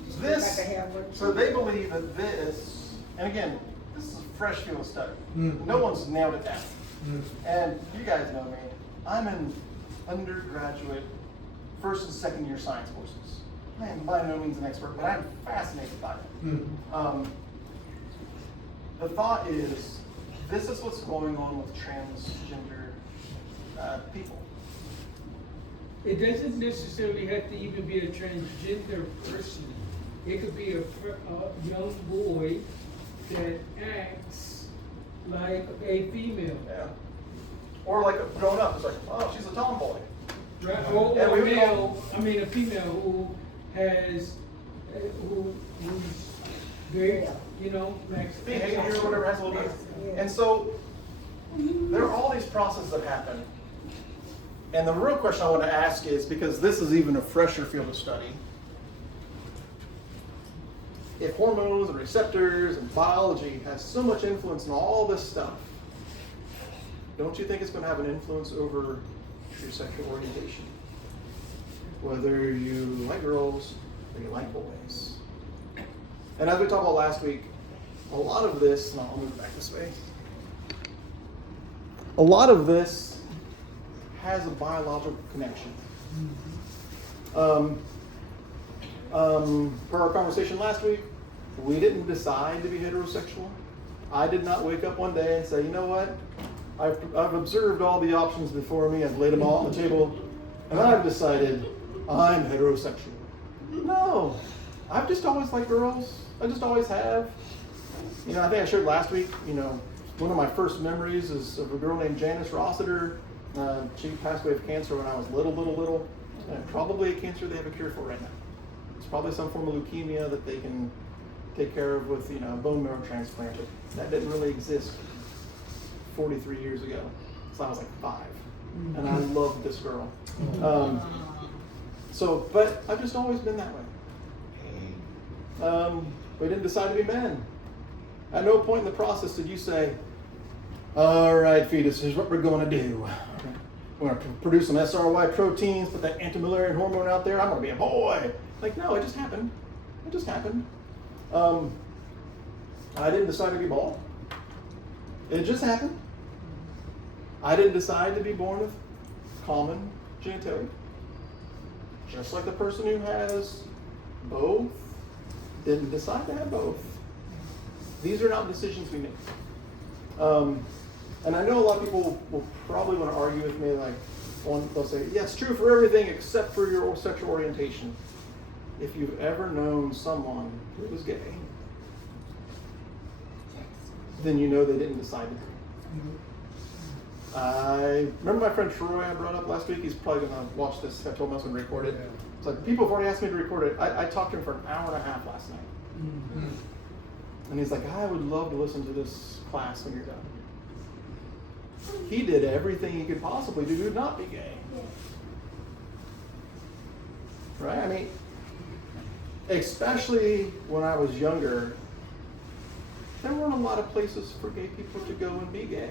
he's This, like to have one. so they believe that this, and again, this is a fresh field of study. Mm. No one's nailed it down. Mm. And you guys know me, I'm in undergraduate, first and second year science courses. I am by no means an expert, but I'm fascinated by it. Mm. The thought is, this is what's going on with transgender people. It doesn't necessarily have to even be a transgender person. It could be a young boy that acts like a female. Yeah. Or like a grown up, it's like, oh, she's a tomboy. Right? Or And a we would male, a female who has, who's very, Behavior or whatever has a little bit. And so there are all these processes that happen. And the real question I want to ask is, because this is even a fresher field of study, if hormones and receptors and biology has so much influence in all this stuff, don't you think it's going to have an influence over your sexual orientation? Whether you like girls or you like boys. And as we talked about last week, a lot of this, and I'll move back this way, a lot of this has a biological connection. Per our conversation last week, we didn't decide to be heterosexual. I did not wake up one day and say, you know what? I've observed all the options before me, I've laid them all on the table, and I've decided I'm heterosexual. No, I've just always liked girls. I just always have. I think I shared last week, one of my first memories is of a girl named Janice Rossiter. She passed away of cancer when I was little. Probably a cancer they have a cure for right now. It's probably some form of leukemia that they can take care of with, bone marrow transplant. That didn't really exist 43 years ago. So I was like 5. And I loved this girl. But I've just always been that way. We didn't decide to be men. At no point in the process did you say, all right, fetus, here's what we're going to do. We're going to produce some SRY proteins, put that anti-Müllerian hormone out there. I'm going to be a boy. Like, no, it just happened. It just happened. I didn't decide to be bald. It just happened. I didn't decide to be born with common genitalia. Just like the person who has both didn't decide to have both. These are not decisions we make. And I know a lot of people will probably want to argue with me, they'll say, yeah, it's true for everything except for your sexual orientation. If you've ever known someone who was gay, then you know they didn't decide to be. I remember my friend Troy I brought up last week. He's probably going to watch this. I told him I was going to record it. It's like, people have already asked me to record it. I talked to him for an hour and a half last night. Mm-hmm. And he's like, I would love to listen to this class when you're done. He did everything he could possibly do to not be gay. Right? I mean, especially when I was younger, there weren't a lot of places for gay people to go and be gay.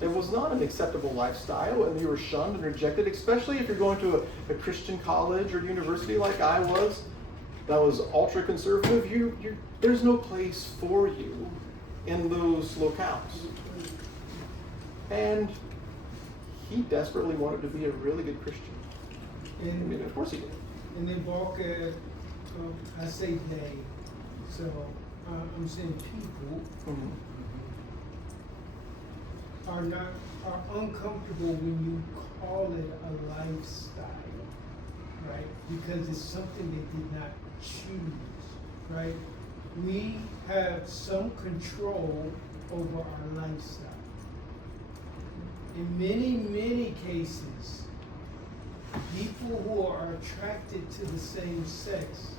It was not an acceptable lifestyle, and you were shunned and rejected, especially if you're going to a Christian college or university like I was. that was ultra conservative, there's no place for you in those locales. And he desperately wanted to be a really good Christian. I mean, And, of course he did. and then Walker, I say they, so I'm saying people Mhm. are uncomfortable when you call it a lifestyle, right? Because it's something they did not choose, right? We have some control over our lifestyle. In many, many cases, people who are attracted to the same sex,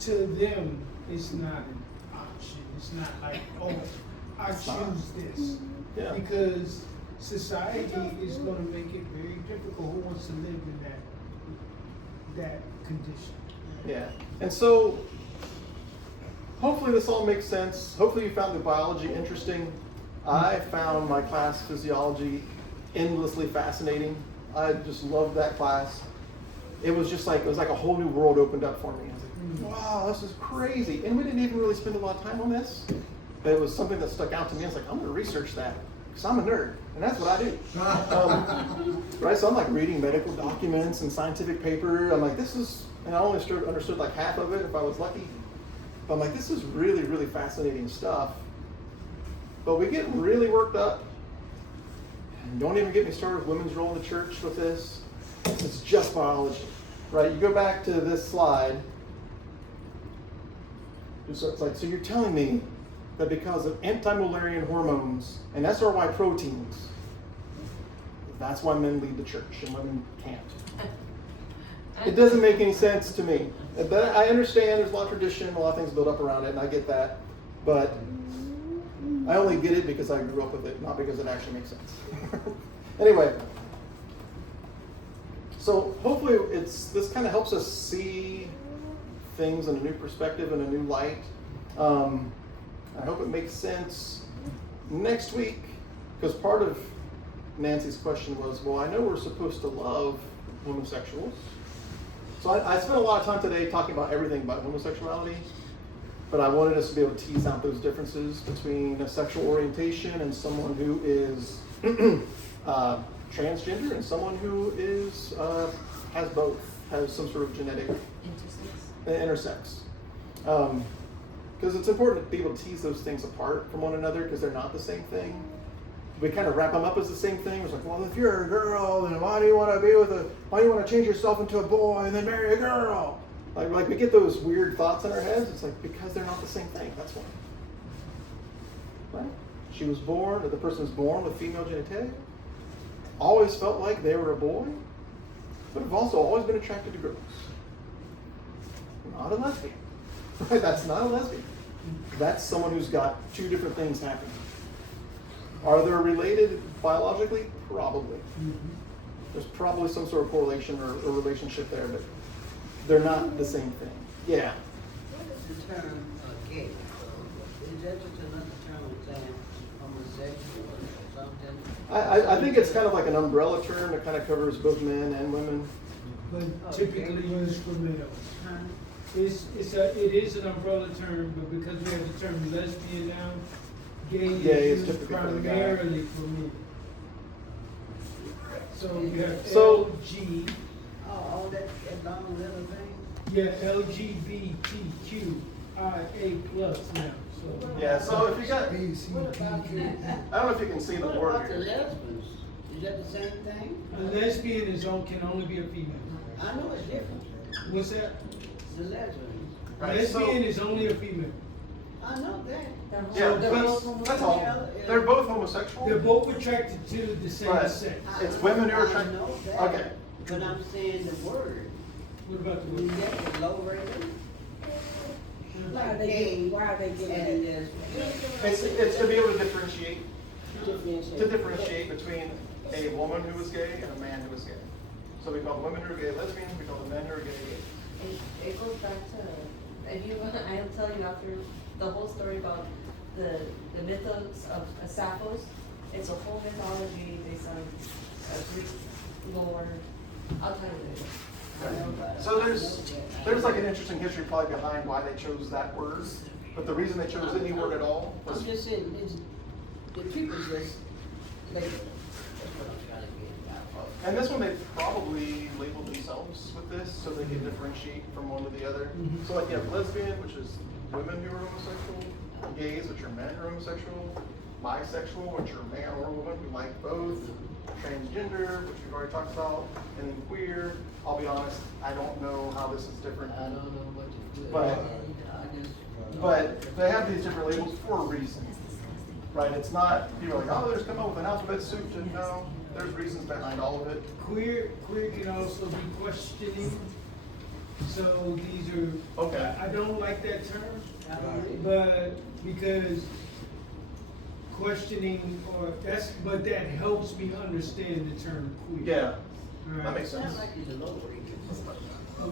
to them, it's not an option. It's not like, oh, I choose this. Yeah. Because society is gonna make it very difficult. Who wants to live in that condition? Yeah. And so, hopefully this all makes sense. Hopefully you found the biology interesting. I found my class physiology endlessly fascinating. I just loved that class. It was like a whole new world opened up for me. I was like, wow, this is crazy. And we didn't even really spend a lot of time on this. But it was something that stuck out to me. I was like, I'm going to research that because I'm a nerd. And that's what I do. Right? So I'm like reading medical documents and scientific paper. I'm like, this is, and I only understood like half of it if I was lucky. But I'm like, this is really, really fascinating stuff. But we get really worked up. And don't even get me started with women's role in the church with this. It's just biology, right? You go back to this slide. So it's like, so you're telling me that because of anti-Mullerian hormones and SRY proteins, that's why men lead the church and women can't. It doesn't make any sense to me. But I understand there's a lot of tradition, a lot of things built up around it, and I get that. But I only get it because I grew up with it, not because it actually makes sense. Anyway, so hopefully this kind of helps us see things in a new perspective and a new light. I hope it makes sense. Next week, because part of Nancy's question was, well, I know we're supposed to love homosexuals. So I spent a lot of time today talking about everything but homosexuality. But I wanted us to be able to tease out those differences between a sexual orientation and someone who is transgender and someone who is has both, has some sort of genetic intersex. Because it's important to be able to tease those things apart from one another because they're not the same thing. We kind of wrap them up as the same thing. It's like, well, if you're a girl, then why do you want to change yourself into a boy and then marry a girl? Like we get those weird thoughts in our heads. It's like, because they're not the same thing, that's why. Right? She was born, or the person was born with female genitalia, always felt like they were a boy, but have also always been attracted to girls. Not a lesbian. Right? That's not a lesbian. That's someone who's got two different things happening. Are they related biologically? Probably. There's probably some sort of correlation or relationship there, but they're not the same thing. Yeah. The term gay, is that just another term of saying homosexual or something? I think it's kind of like an umbrella term that kind of covers both men and women. But typically used for males. Huh? It is an umbrella term, but because we have the term lesbian now, gay is is used typically for the guy. primarily for men. So you have So- LG, Oh, that long little thing? yeah, LGBTQIA+ now, so. Yeah, so if you got, B, C, D, Q. I don't know if you can see the What word about the here. lesbians? Is that the same thing? A lesbian can only be a female. I know it's different. What's that? The lesbians. Right, so- Lesbian is only a female. I know that. Yeah, They're both that's all. They're both homosexual. They're both attracted to the same Right. sex. It's women who are I trying- know that. okay. But I'm saying the word. What about the Is word? that the low rated? Why are Like they gay getting, why are they getting and it? lesbian. It's to be able to differentiate Differentiate. between a woman who is gay and a man who is gay. So we call the women who are gay lesbians, we call the men who are gay gays. It goes back to, if you, I'll tell you after the whole story about the mythos of Sappho's. It's a whole mythology based on a Greek lore. I'll tell you later. So there's like an interesting history probably behind why they chose that word. But the reason they chose any word at all was I'm just saying, the people just, like, that's what I'm trying to get at. and this one they probably labeled themselves with this so they can differentiate from one to the other. So like you have lesbian, which is women who are homosexual, gays, which are men who are homosexual, bisexual, which are man or woman who like both, transgender, which we've already talked about, and then queer. I'll be honest, I don't know how this is different. I don't know what to do. But- I just. But they have these different labels for a reason, right? It's not, people are like, oh, there's come up with an alphabet soup to know. There's reasons behind all of it. Queer can also be questioning. So these are, Okay. I don't like that term, I don't either. but because questioning but that helps me understand the term queer. Yeah, Right. that makes sense. Sound like it's a low rating.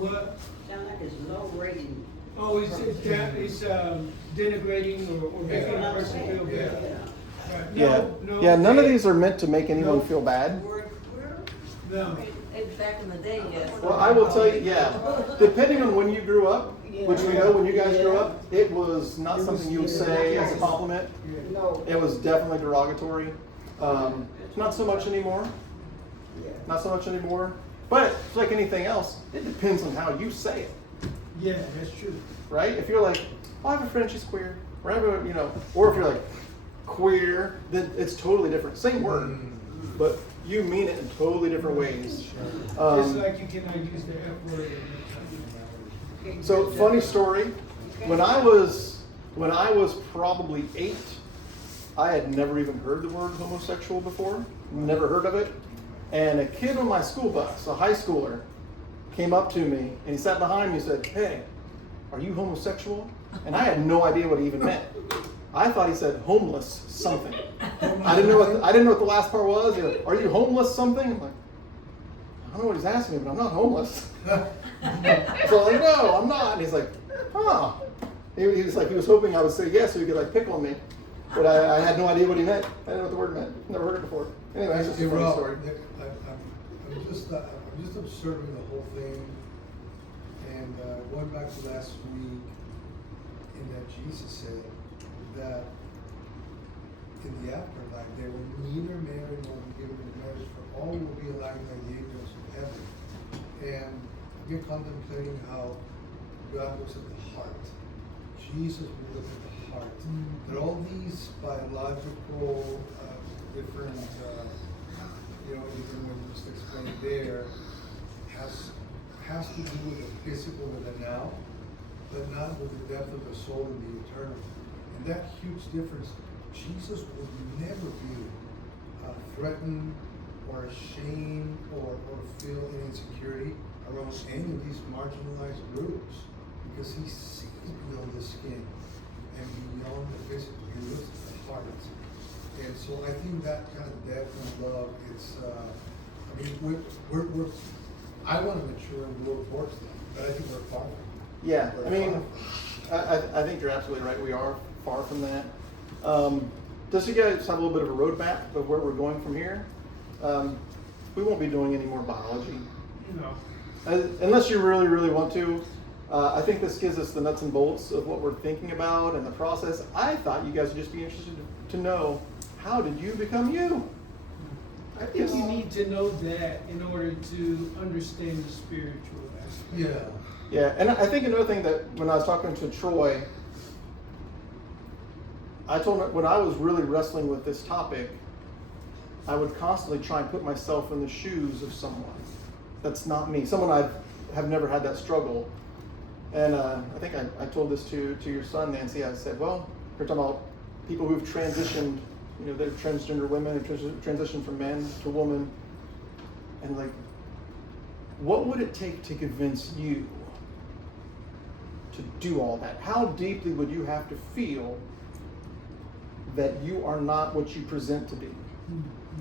What? Sound like it's low rating. Oh, it's denigrating or making a person feel bad. Right. Yeah, No, yeah. None of they- these are meant to make anyone No. feel bad. Word queer? No. Back in the day, yes. Well, I will tell you, yeah. Depending on when you grew up, which we know when you guys grew up, it was not something you would say as a compliment. No. It was definitely derogatory. Not so much anymore. Yeah. Not so much anymore. But it's like anything else, it depends on how you say it. Yeah, that's true. Right? If you're like, oh, I have a friend, she's queer. Or, I have a, or if you're like, queer, then it's totally different. Same word, but you mean it in totally different ways. Just like you cannot use the F word. So funny story, when I was probably 8, I had never even heard the word homosexual before, never heard of it. And a kid on my school bus, a high schooler, came up to me and he sat behind me and said, "Hey, are you homosexual?" And I had no idea what he even meant. I thought he said homeless something. I didn't know what the last part was. He goes, "Are you homeless something?" I'm like, I don't know what he's asking me, but I'm not homeless. So I'm like, "No, I'm not." And he's like, "Huh." He was hoping I would say yes so he could like pick on me. But I had no idea what he meant. I didn't know what the word meant. Never heard it before. Anyway, it's just a funny story. I'm just observing the whole thing, and going back to last week, in that Jesus said that in the afterlife there will neither marry nor be given in marriage, for all will be alive by the angels of heaven. And I've been contemplating how God looks at the heart. Jesus will look at the heart. That all these biological different, even when you just explained there, has to do with the physical and the now, but not with the depth of the soul and the eternal. And that huge difference, Jesus would never be threatened or ashamed or feel an insecurity around any of these marginalized groups, because he sees beyond the skin and beyond the physical. He looks at the heart. And so I think that kind of depth and love, I want to mature and grow towards that, but I think we're far from it. Yeah, We're I mean, far from I think you're absolutely right. We are far from that. Just so you guys have a little bit of a roadmap of where we're going from here, we won't be doing any more biology. No. Unless you really, really want to. I think this gives us the nuts and bolts of what we're thinking about and the process. I thought you guys would just be interested to know, how did you become you? I think you need to know that in order to understand the spiritual aspect. Yeah. Yeah, and I think another thing that when I was talking to Troy, I told him when I was really wrestling with this topic, I would constantly try and put myself in the shoes of someone that's not me, someone I have never had that struggle. And I think I told this to your son, Nancy. I said, well, we're talking about people who've transitioned, they're transgender women, transitioned from man to woman. And like, what would it take to convince you to do all that? How deeply would you have to feel that you are not what you present to be,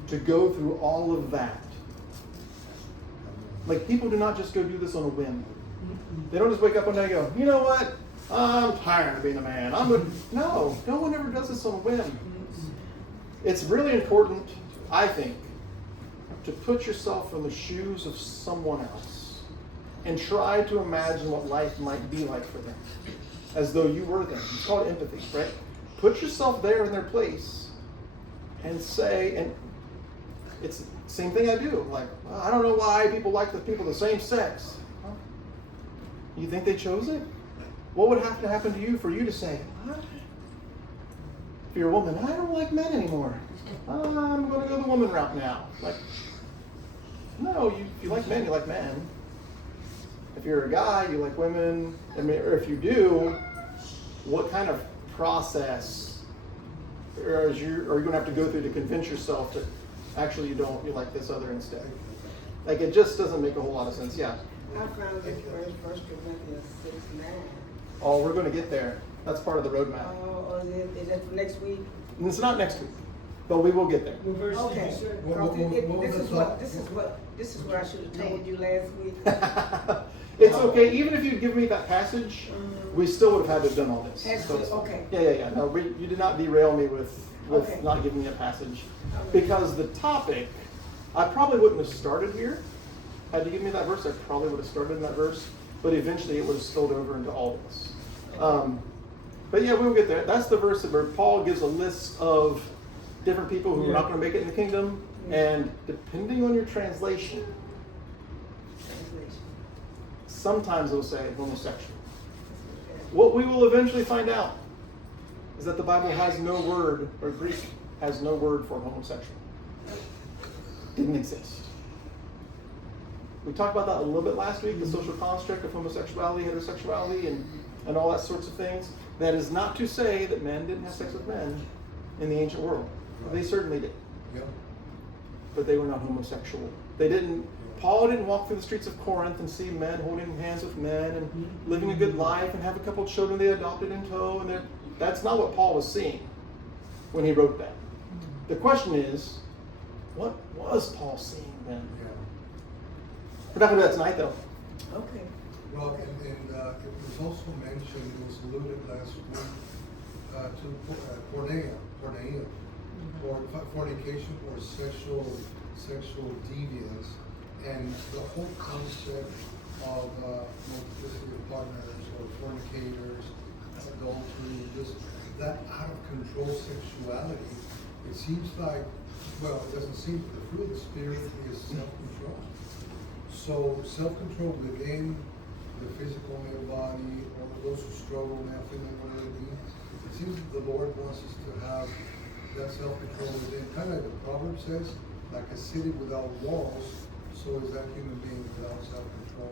to go through all of that? Like, people do not just go do this on a whim. They don't just wake up one day and go, you know what? I'm tired of being a man. No one ever does this on a whim. It's really important, I think, to put yourself in the shoes of someone else and try to imagine what life might be like for them, as though you were them. It's called empathy, right? Put yourself there in their place and say, and it's the same thing I do. Like, well, I don't know why people like the people of the same sex. Huh? You think they chose it? What would have to happen to you for you to say, what? If you're a woman, I don't like men anymore. I'm going to go the woman route now. Like, no, if you like men, you like men. If you're a guy, you like women. I mean, or if you do, what kind of process are you going to have to go through to convince yourself that actually you like this other instead? Like, it just doesn't make a whole lot of sense. Yeah. I found this First Corinthians 6:9. Oh, we're going to get there. That's part of the roadmap. Oh, is that for next week? And it's not next week, but we will get there. What verse did Okay. you say? This is what I should have told you last week. It's okay. Even if you'd given me that passage, we still would have had to have done all this. Has So to, it's fine. okay. Yeah. No, you did not derail me with Okay. not giving me a passage. Okay. Because the topic, I probably wouldn't have started here. Had you given me that verse, I probably would have started in that verse. But eventually it would have spilled over into all this. But yeah, we'll get there. That's the verse where Paul gives a list of different people who are not going to make it in the kingdom. And depending on your translation, sometimes it'll say homosexual. What we will eventually find out is that the Bible has no word, or Greek has no word for homosexual. Didn't exist. We talked about that a little bit last week, the social construct of homosexuality, heterosexuality, and all that sorts of things. That is not to say that men didn't have sex with men in the ancient world. They certainly did. Yep. But they were not homosexual. Paul didn't walk through the streets of Corinth and see men holding hands with men and living a good life and have a couple children they adopted in tow. And that's not what Paul was seeing when he wrote that. The question is, what was Paul seeing then? Yeah. We're not going to do that tonight, though. Okay. Well, and it was also mentioned, it was alluded last week to porneia, or fornication, or sexual deviance, and the whole concept of multiplicity of partners, or fornicators, adultery, that out of control sexuality. It seems like, well, it doesn't seem, but the fruit of the Spirit is self-control. So self-control within the physical male body, or those who struggle, male, female, whatever it be. It seems that the Lord wants us to have that self-control within, kind of like the proverb says, like a city without walls, so is that human being without self-control.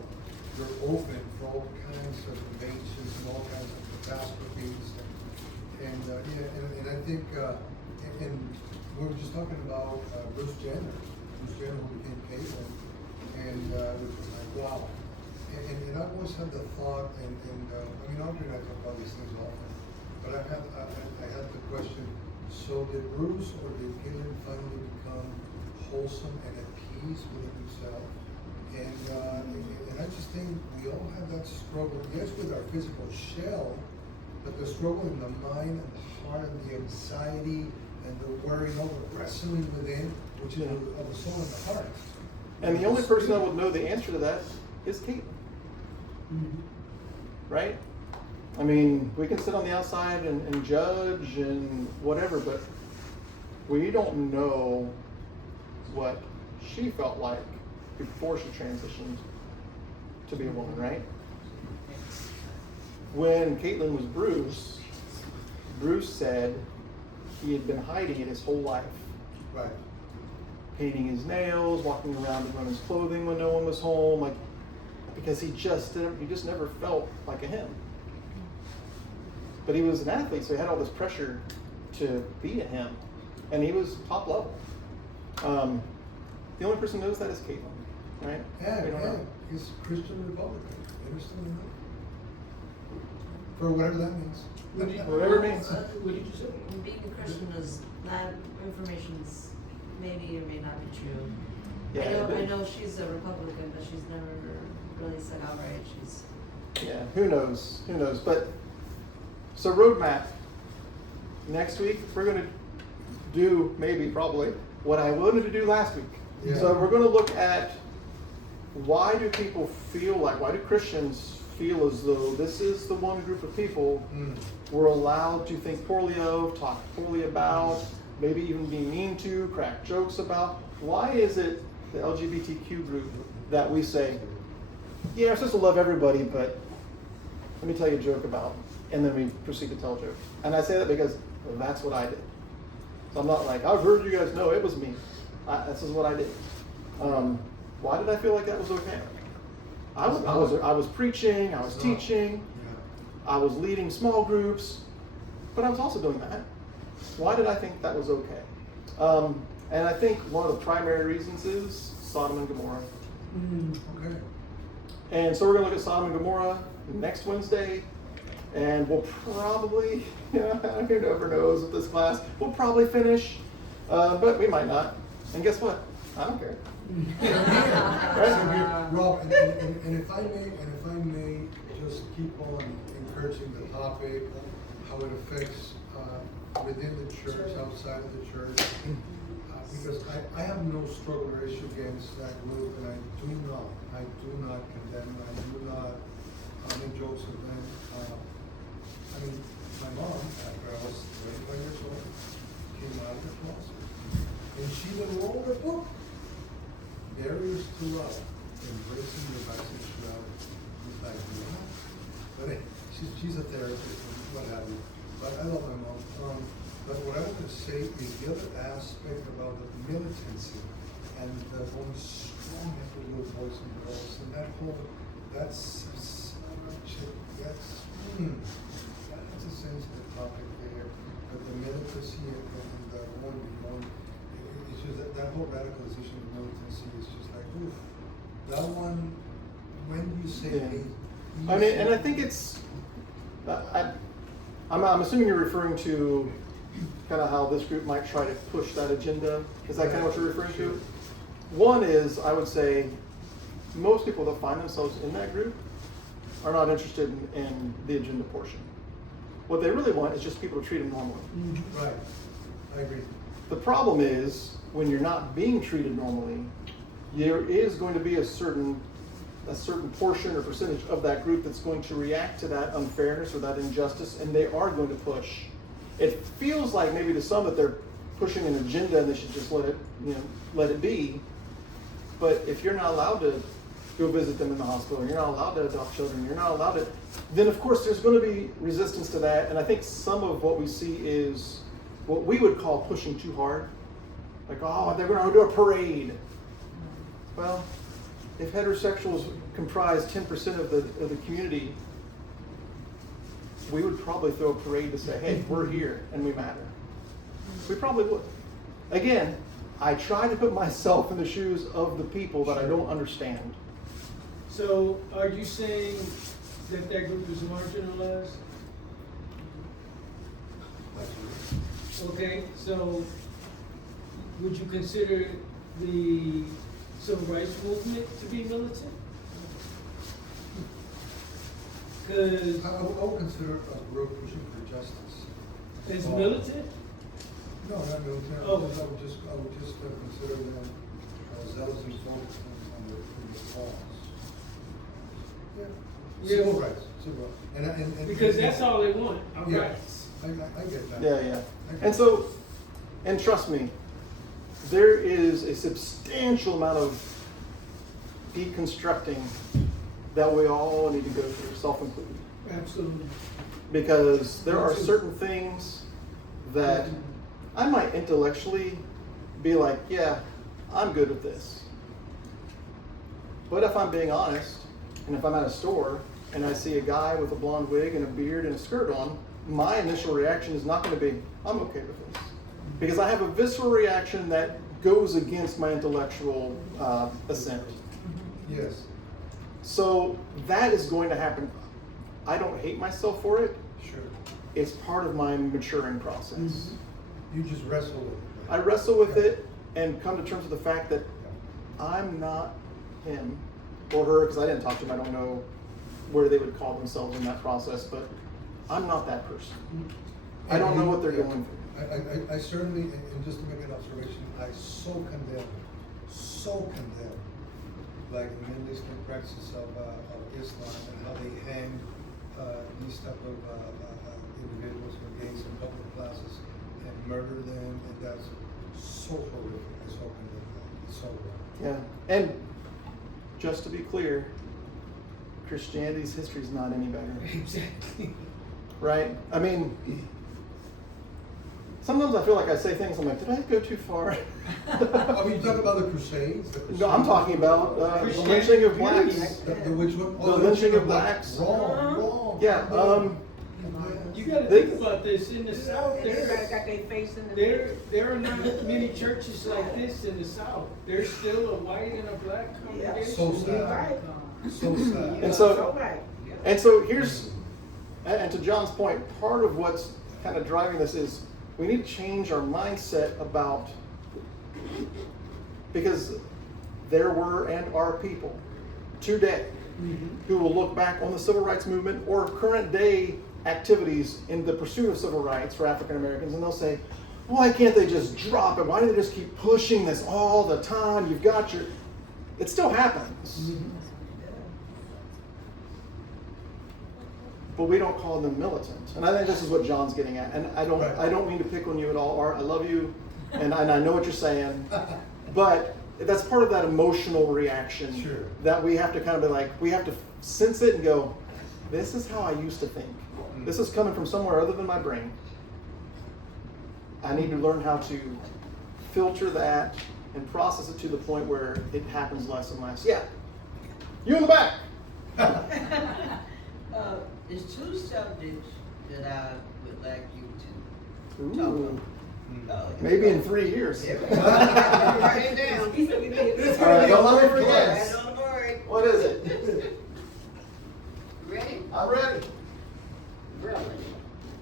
You're open for all kinds of invasions and all kinds of catastrophes. And I think, and we were just talking about Bruce Jenner who became Caitlyn, and which was like, wow. And I've always had the thought, I mean, Audrey and I talk about these things often, but I had the question, so did Bruce or did Caitlyn finally become wholesome and at peace with himself? And I just think we all have that struggle, yes, with our physical shell, but the struggle in the mind and the heart, and the anxiety and the worrying, all the wrestling within, which is of the soul and the heart. And the only person that would know the answer to that is Caitlyn. Right? I mean, we can sit on the outside and judge and whatever, but we don't know what she felt like before she transitioned to be a woman, right? When Caitlyn was Bruce said he had been hiding it his whole life. Right. Painting his nails, walking around in women's clothing when no one was home, like, because he just never felt like a him. But he was an athlete, so he had all this pressure to be a him, and he was top level. The only person who knows that is Caitlyn, right? Yeah, he's Christian Republican. Understand that? For whatever that means. Whatever it means. What did you say? Being a Christian is that information's maybe or may not be true. Yeah, I know she's a Republican, but she's never really said outright Yeah, who knows? But so roadmap. Next week we're going to do probably what I wanted to do last week. Yeah. So we're going to look at why do people feel like, why do Christians feel as though this is the one group of people we're allowed to think poorly of, talk poorly about, maybe even be mean to, crack jokes about? Why is it the LGBTQ group that we say, yeah, we're supposed to love everybody, but let me tell you a joke about, and then we proceed to tell a joke. And I say that because that's what I did. So I'm not like, I've heard you guys know it was me. This is what I did. Why did I feel like that was okay? I was preaching, I was teaching, I was leading small groups, but I was also doing that. Why did I think that was okay? And I think one of the primary reasons is Sodom and Gomorrah. Okay. And so we're going to look at Sodom and Gomorrah next Wednesday, and we'll probably, who never knows with this class, we'll probably finish, but we might not. And guess what? I don't care. Right? Rob, and if I may just keep on encouraging the topic, how it affects within the church, outside of the church, because I have no struggle or issue against that group, and I do not condemn, I do not make jokes of them. I mean, my mom, after I was 25 years old, came out of the closet, and she enrolled a book, Barriers to Love, Embracing Your Bisexuality. It's like, what? But she's a therapist and what have you. But I love my mom. But what I want to say is the other aspect about the militancy and the going strong after little boys and girls, and that's a sensitive topic there. But the militancy and the one beyond, it's just that whole radicalization of militancy is just like, oof. That one, when you say, yeah. I mean, and I think it's, I'm assuming you're referring to kind of how this group might try to push that agenda. Is that kind of what you're referring to? One is, I would say, most people that find themselves in that group are not interested in the agenda portion. What they really want is just people to treat them normally. Right, I agree. The problem is, when you're not being treated normally, there is going to be a certain portion or percentage of that group that's going to react to that unfairness or that injustice, and they are going to push. It feels like maybe to some that they're pushing an agenda and they should just let it be. But if you're not allowed to go visit them in the hospital, you're not allowed to adopt children, you're not allowed to, then of course there's going to be resistance to that. And I think some of what we see is what we would call pushing too hard. Like, oh, they're going to do a parade. Well, if heterosexuals comprise 10% of the community, we would probably throw a parade to say, hey, we're here and we matter. We probably would. Again, I try to put myself in the shoes of the people that I don't understand. So are you saying that group is marginalized? Okay, so would you consider the civil rights movement to be militant? Because I would consider a group pushing for justice. it's militant? No, not militant. Oh. I would just consider them zealous and focused on the cause. Yeah. Civil rights. And Because that's all they want, our Yeah. rights. I get that. Yeah. And so, and trust me, there is a substantial amount of deconstructing that we all need to go through, self-included. Absolutely. Because there are certain things that I might intellectually be like, yeah, I'm good with this. But if I'm being honest, and if I'm at a store and I see a guy with a blonde wig and a beard and a skirt on, my initial reaction is not going to be, I'm okay with this. Because I have a visceral reaction that goes against my intellectual assent. Yes. So that is going to happen. I don't hate myself for it. Sure. It's part of my maturing process. Mm-hmm. You just wrestle with it. I wrestle with it and come to terms with the fact that I'm not him or her, because I didn't talk to them. I don't know where they would call themselves in that process, but I'm not that person. I don't know what they're going through. I certainly, and just to make an observation, I so condemn like the Middle Eastern practices of Islam and how they hang these type of individuals or gays in public plazas and murder them, and that's so horrific. It's so condemnable. It's so wrong. Yeah, and just to be clear, Christianity's history is not any better, Exactly. right? I mean, sometimes I feel like I say things, I'm like, did I go too far? I mean, you talk about the Crusades. No, I'm talking about the lynching of blacks. The which one? The lynching of blacks. Wrong. Yeah, You gotta They- think about this, in the South, Everybody got their face in the. there are not many churches like this in the South. There's still a white and a black congregation. So sad. Right. So sad. And so- So right. and so here's, and to John's point, part of what's kind of driving this is we need to change our mindset about, because there were and are people today who will look back on the civil rights movement or current day activities in the pursuit of civil rights for African Americans, and they'll say, why can't they just drop it? Why do they just keep pushing this all the time? You've got your, it still happens. But we don't call them militant. And I think this is what John's getting at. And I don't mean to pick on you at all, Art. I love you, and I know what you're saying. But that's part of that emotional reaction Sure. that we have to kind of be like, we have to sense it and go, this is how I used to think. This is coming from somewhere other than my brain. I need to learn how to filter that and process it to the point where it happens less and less. Yeah. You in the back. There's two subjects that I would like you to talk Ooh. about. Maybe in 3 years. Write it down. All right, don't let me forget. Don't worry. What is it? Ready? I'm ready. Reverend.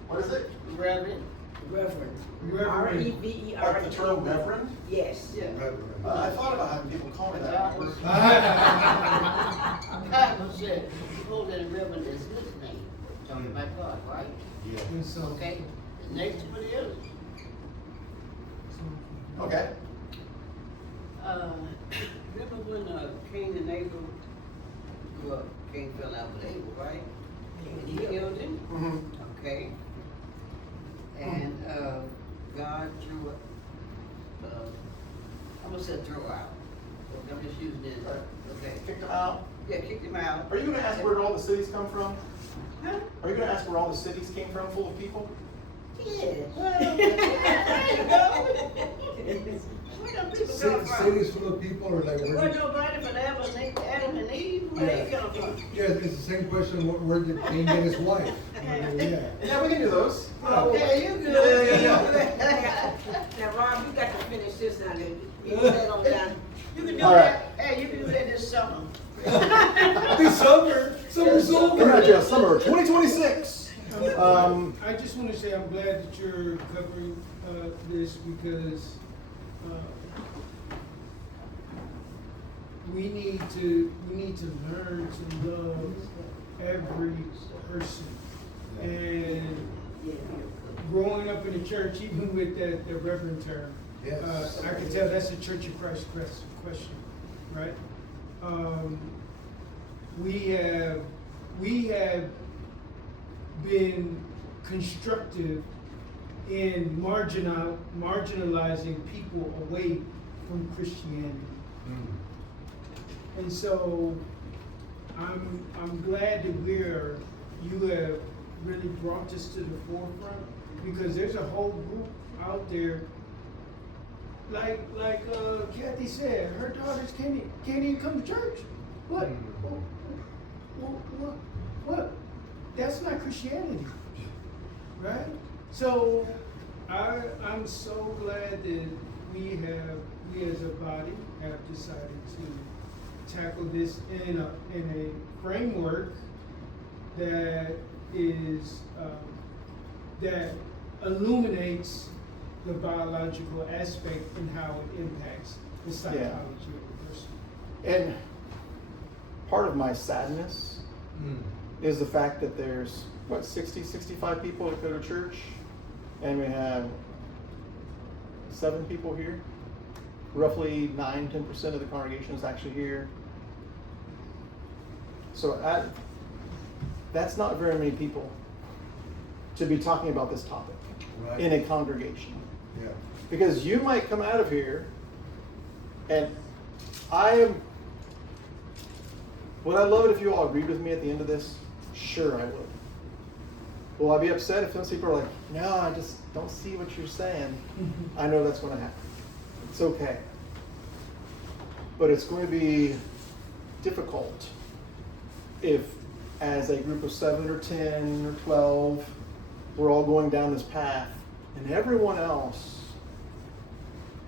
What is it? Reverend. Reverend. Reverend. R-E-V-E-R. Like the term reverend? Yes. Yeah. I thought about having people call me that. Bible said, behold, that reverend is his name. Talking about God, right? And so, Okay. The next one is, Okay. remember when Cain and Abel, well, Cain fell out with Abel, right? And he killed him? Mm-hmm. Okay. And God threw it, I'm gonna say throw out. I'm just using it. Okay. Kicked them out. Yeah, kicked him out. Are you going to ask where all the cities come from? Huh? Are you going to ask where all the cities came from, full of people? Yeah. Well, there you go. Where them people come from? Cities full of people, or like where? Where nobody but Adam and Eve, where they come from? Yeah, it's the same question. Where did Cain get his wife? Yeah. Yeah, we can do those. Okay, you good. Yeah. Now, Rob, you got to finish this now. You can lay on down. You can do All that. Hey, you can do that this summer. This summer. Summer's Coming at over. you, summer 2026. I just want to say I'm glad that you're covering this, because we need to learn to love every person. And growing up in the church, even with the reverend term, Yes. I can tell that's a Church of Christ question, right? We have been constructive in marginalizing people away from Christianity. And so I'm glad that you have really brought this to the forefront, because there's a whole group out there, like Kathy said, her daughters can't even come to church. What? What? That's not Christianity, right? So I'm so glad that we as a body have decided to tackle this in a framework that is that illuminates the biological aspect and how it impacts the psychology of the person. And part of my sadness is the fact that there's, 65 people that go to church, and we have 7 people here. Roughly 9-10% of the congregation is actually here. So that's not very many people to be talking about this topic Right. in a congregation. Yeah. Because you might come out of here and would I love it if you all agreed with me at the end of this? Sure, I would. Will I be upset if those people are like, no, I just don't see what you're saying? I know that's going to happen. It's okay. But it's going to be difficult if, as a group of 7 or 10 or 12, we're all going down this path and everyone else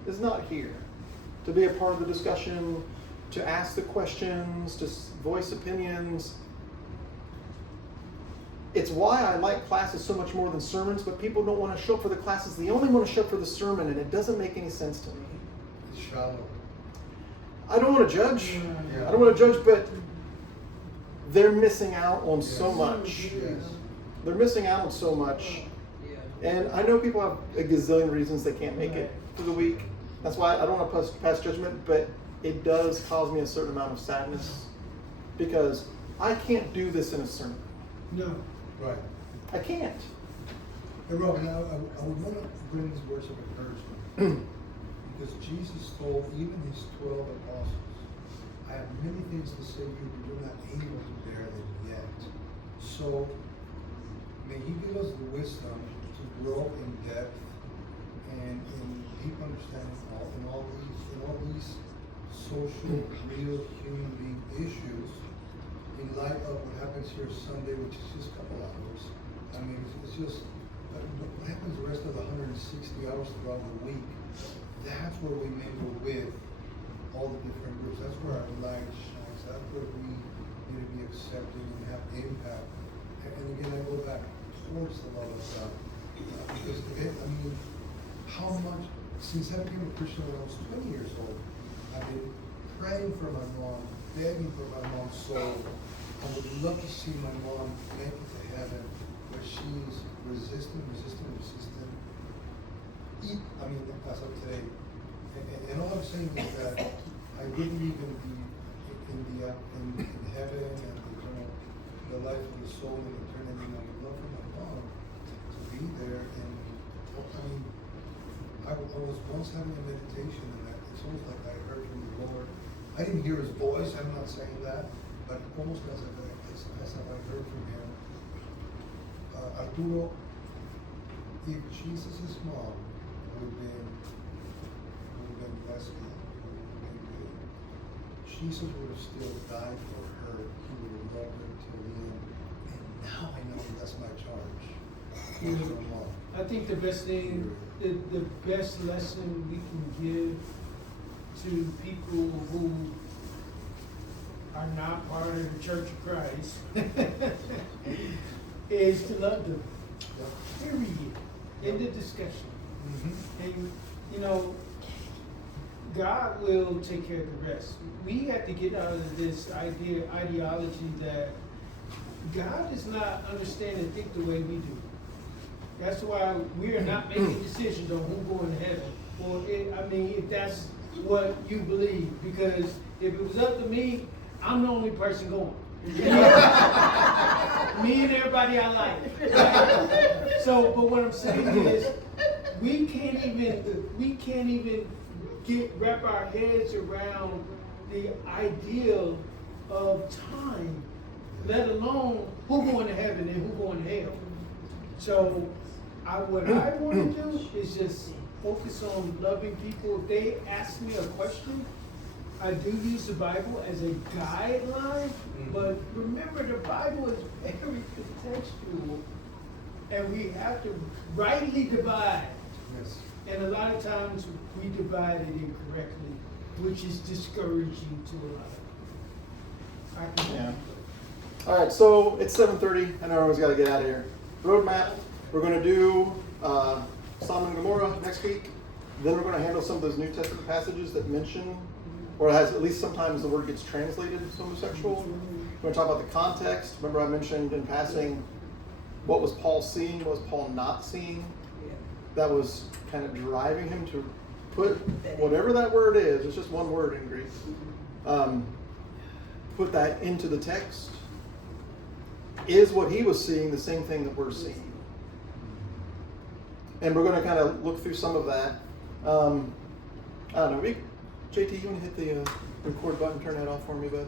is not here to be a part of the discussion, to ask the questions, to voice opinions. It's why I like classes so much more than sermons, but people don't want to show up for the classes. They only want to show up for the sermon, and it doesn't make any sense to me. It's shallow. I don't want to judge. Yeah. I don't want to judge, but they're missing out on so Yes. much. Yes. They're missing out on so much. Yeah. And I know people have a gazillion reasons they can't make it through the week. That's why I don't want to pass judgment, but it does cause me a certain amount of sadness because I can't do this in a sermon. No. Right. I can't. Hey, Robin, I would want to bring these words of encouragement because Jesus told even his 12 apostles, I have many things to say to you, but you're not able to bear them yet. So may he give us the wisdom to grow in depth and in deep understanding in all these social, real human being issues in light of what happens here Sunday, which is just a couple hours. I mean, it's just what happens the rest of the 160 hours throughout the week. That's where we mingle with all the different groups. That's where our light shines. That's where we need to be accepting and have impact. And again, I go back towards the love of God. Because again, I mean, how much, since I became a Christian when I was 20 years old, I've been praying for my mom, begging for my mom's soul. I would love to see my mom make it to heaven, but she's resistant. I mean, as of today. And all I'm saying is that I wouldn't even be in heaven and the life of the soul and eternity. And I would love for my mom to be there. And I mean, I was once having a meditation, and it's almost like I heard from the Lord. I didn't hear his voice, I'm not saying that, but almost as if I heard from him. Arturo, if Jesus' mom would have been lesbian, would have been gay, Jesus would have still died for her. He would have loved her till the end. And now I know that's my charge. Yeah. For my mom. I think the best thing, the best lesson we can give to people who are not part of the Church of Christ is to love them. Yeah. Period. End of discussion. Mm-hmm. And, you know, God will take care of the rest. We have to get out of this ideology that God does not understand and think the way we do. That's why we are not making decisions on who's going to heaven. Or, if that's what you believe. Because if it was up to me, I'm the only person going. Me and everybody I like. Right? So, but what I'm saying is, we can't even wrap our heads around the ideal of time, let alone who going to heaven and who going to hell. So, what I want to do is just focus on loving people. If they ask me a question, I do use the Bible as a guideline, but remember the Bible is very contextual, and we have to rightly divide. Yes. And a lot of times we divide it incorrectly, which is discouraging to a lot of. Yeah. All right, so it's 7:30. I know everyone's got to get out of here. Roadmap. We're going to do Sodom and Gomorrah next week. Then we're going to handle some of those New Testament passages that mention, or has at least sometimes the word gets translated as homosexual. We're going to talk about the context. Remember I mentioned in passing, what was Paul seeing? What was Paul not seeing? That was kind of driving him to put whatever that word is. It's just one word in Greek. put that into the text, is what he was seeing the same thing that we're seeing? And we're going to kind of look through some of that. I don't know. JT, you want to hit the record button, turn that off for me, bud?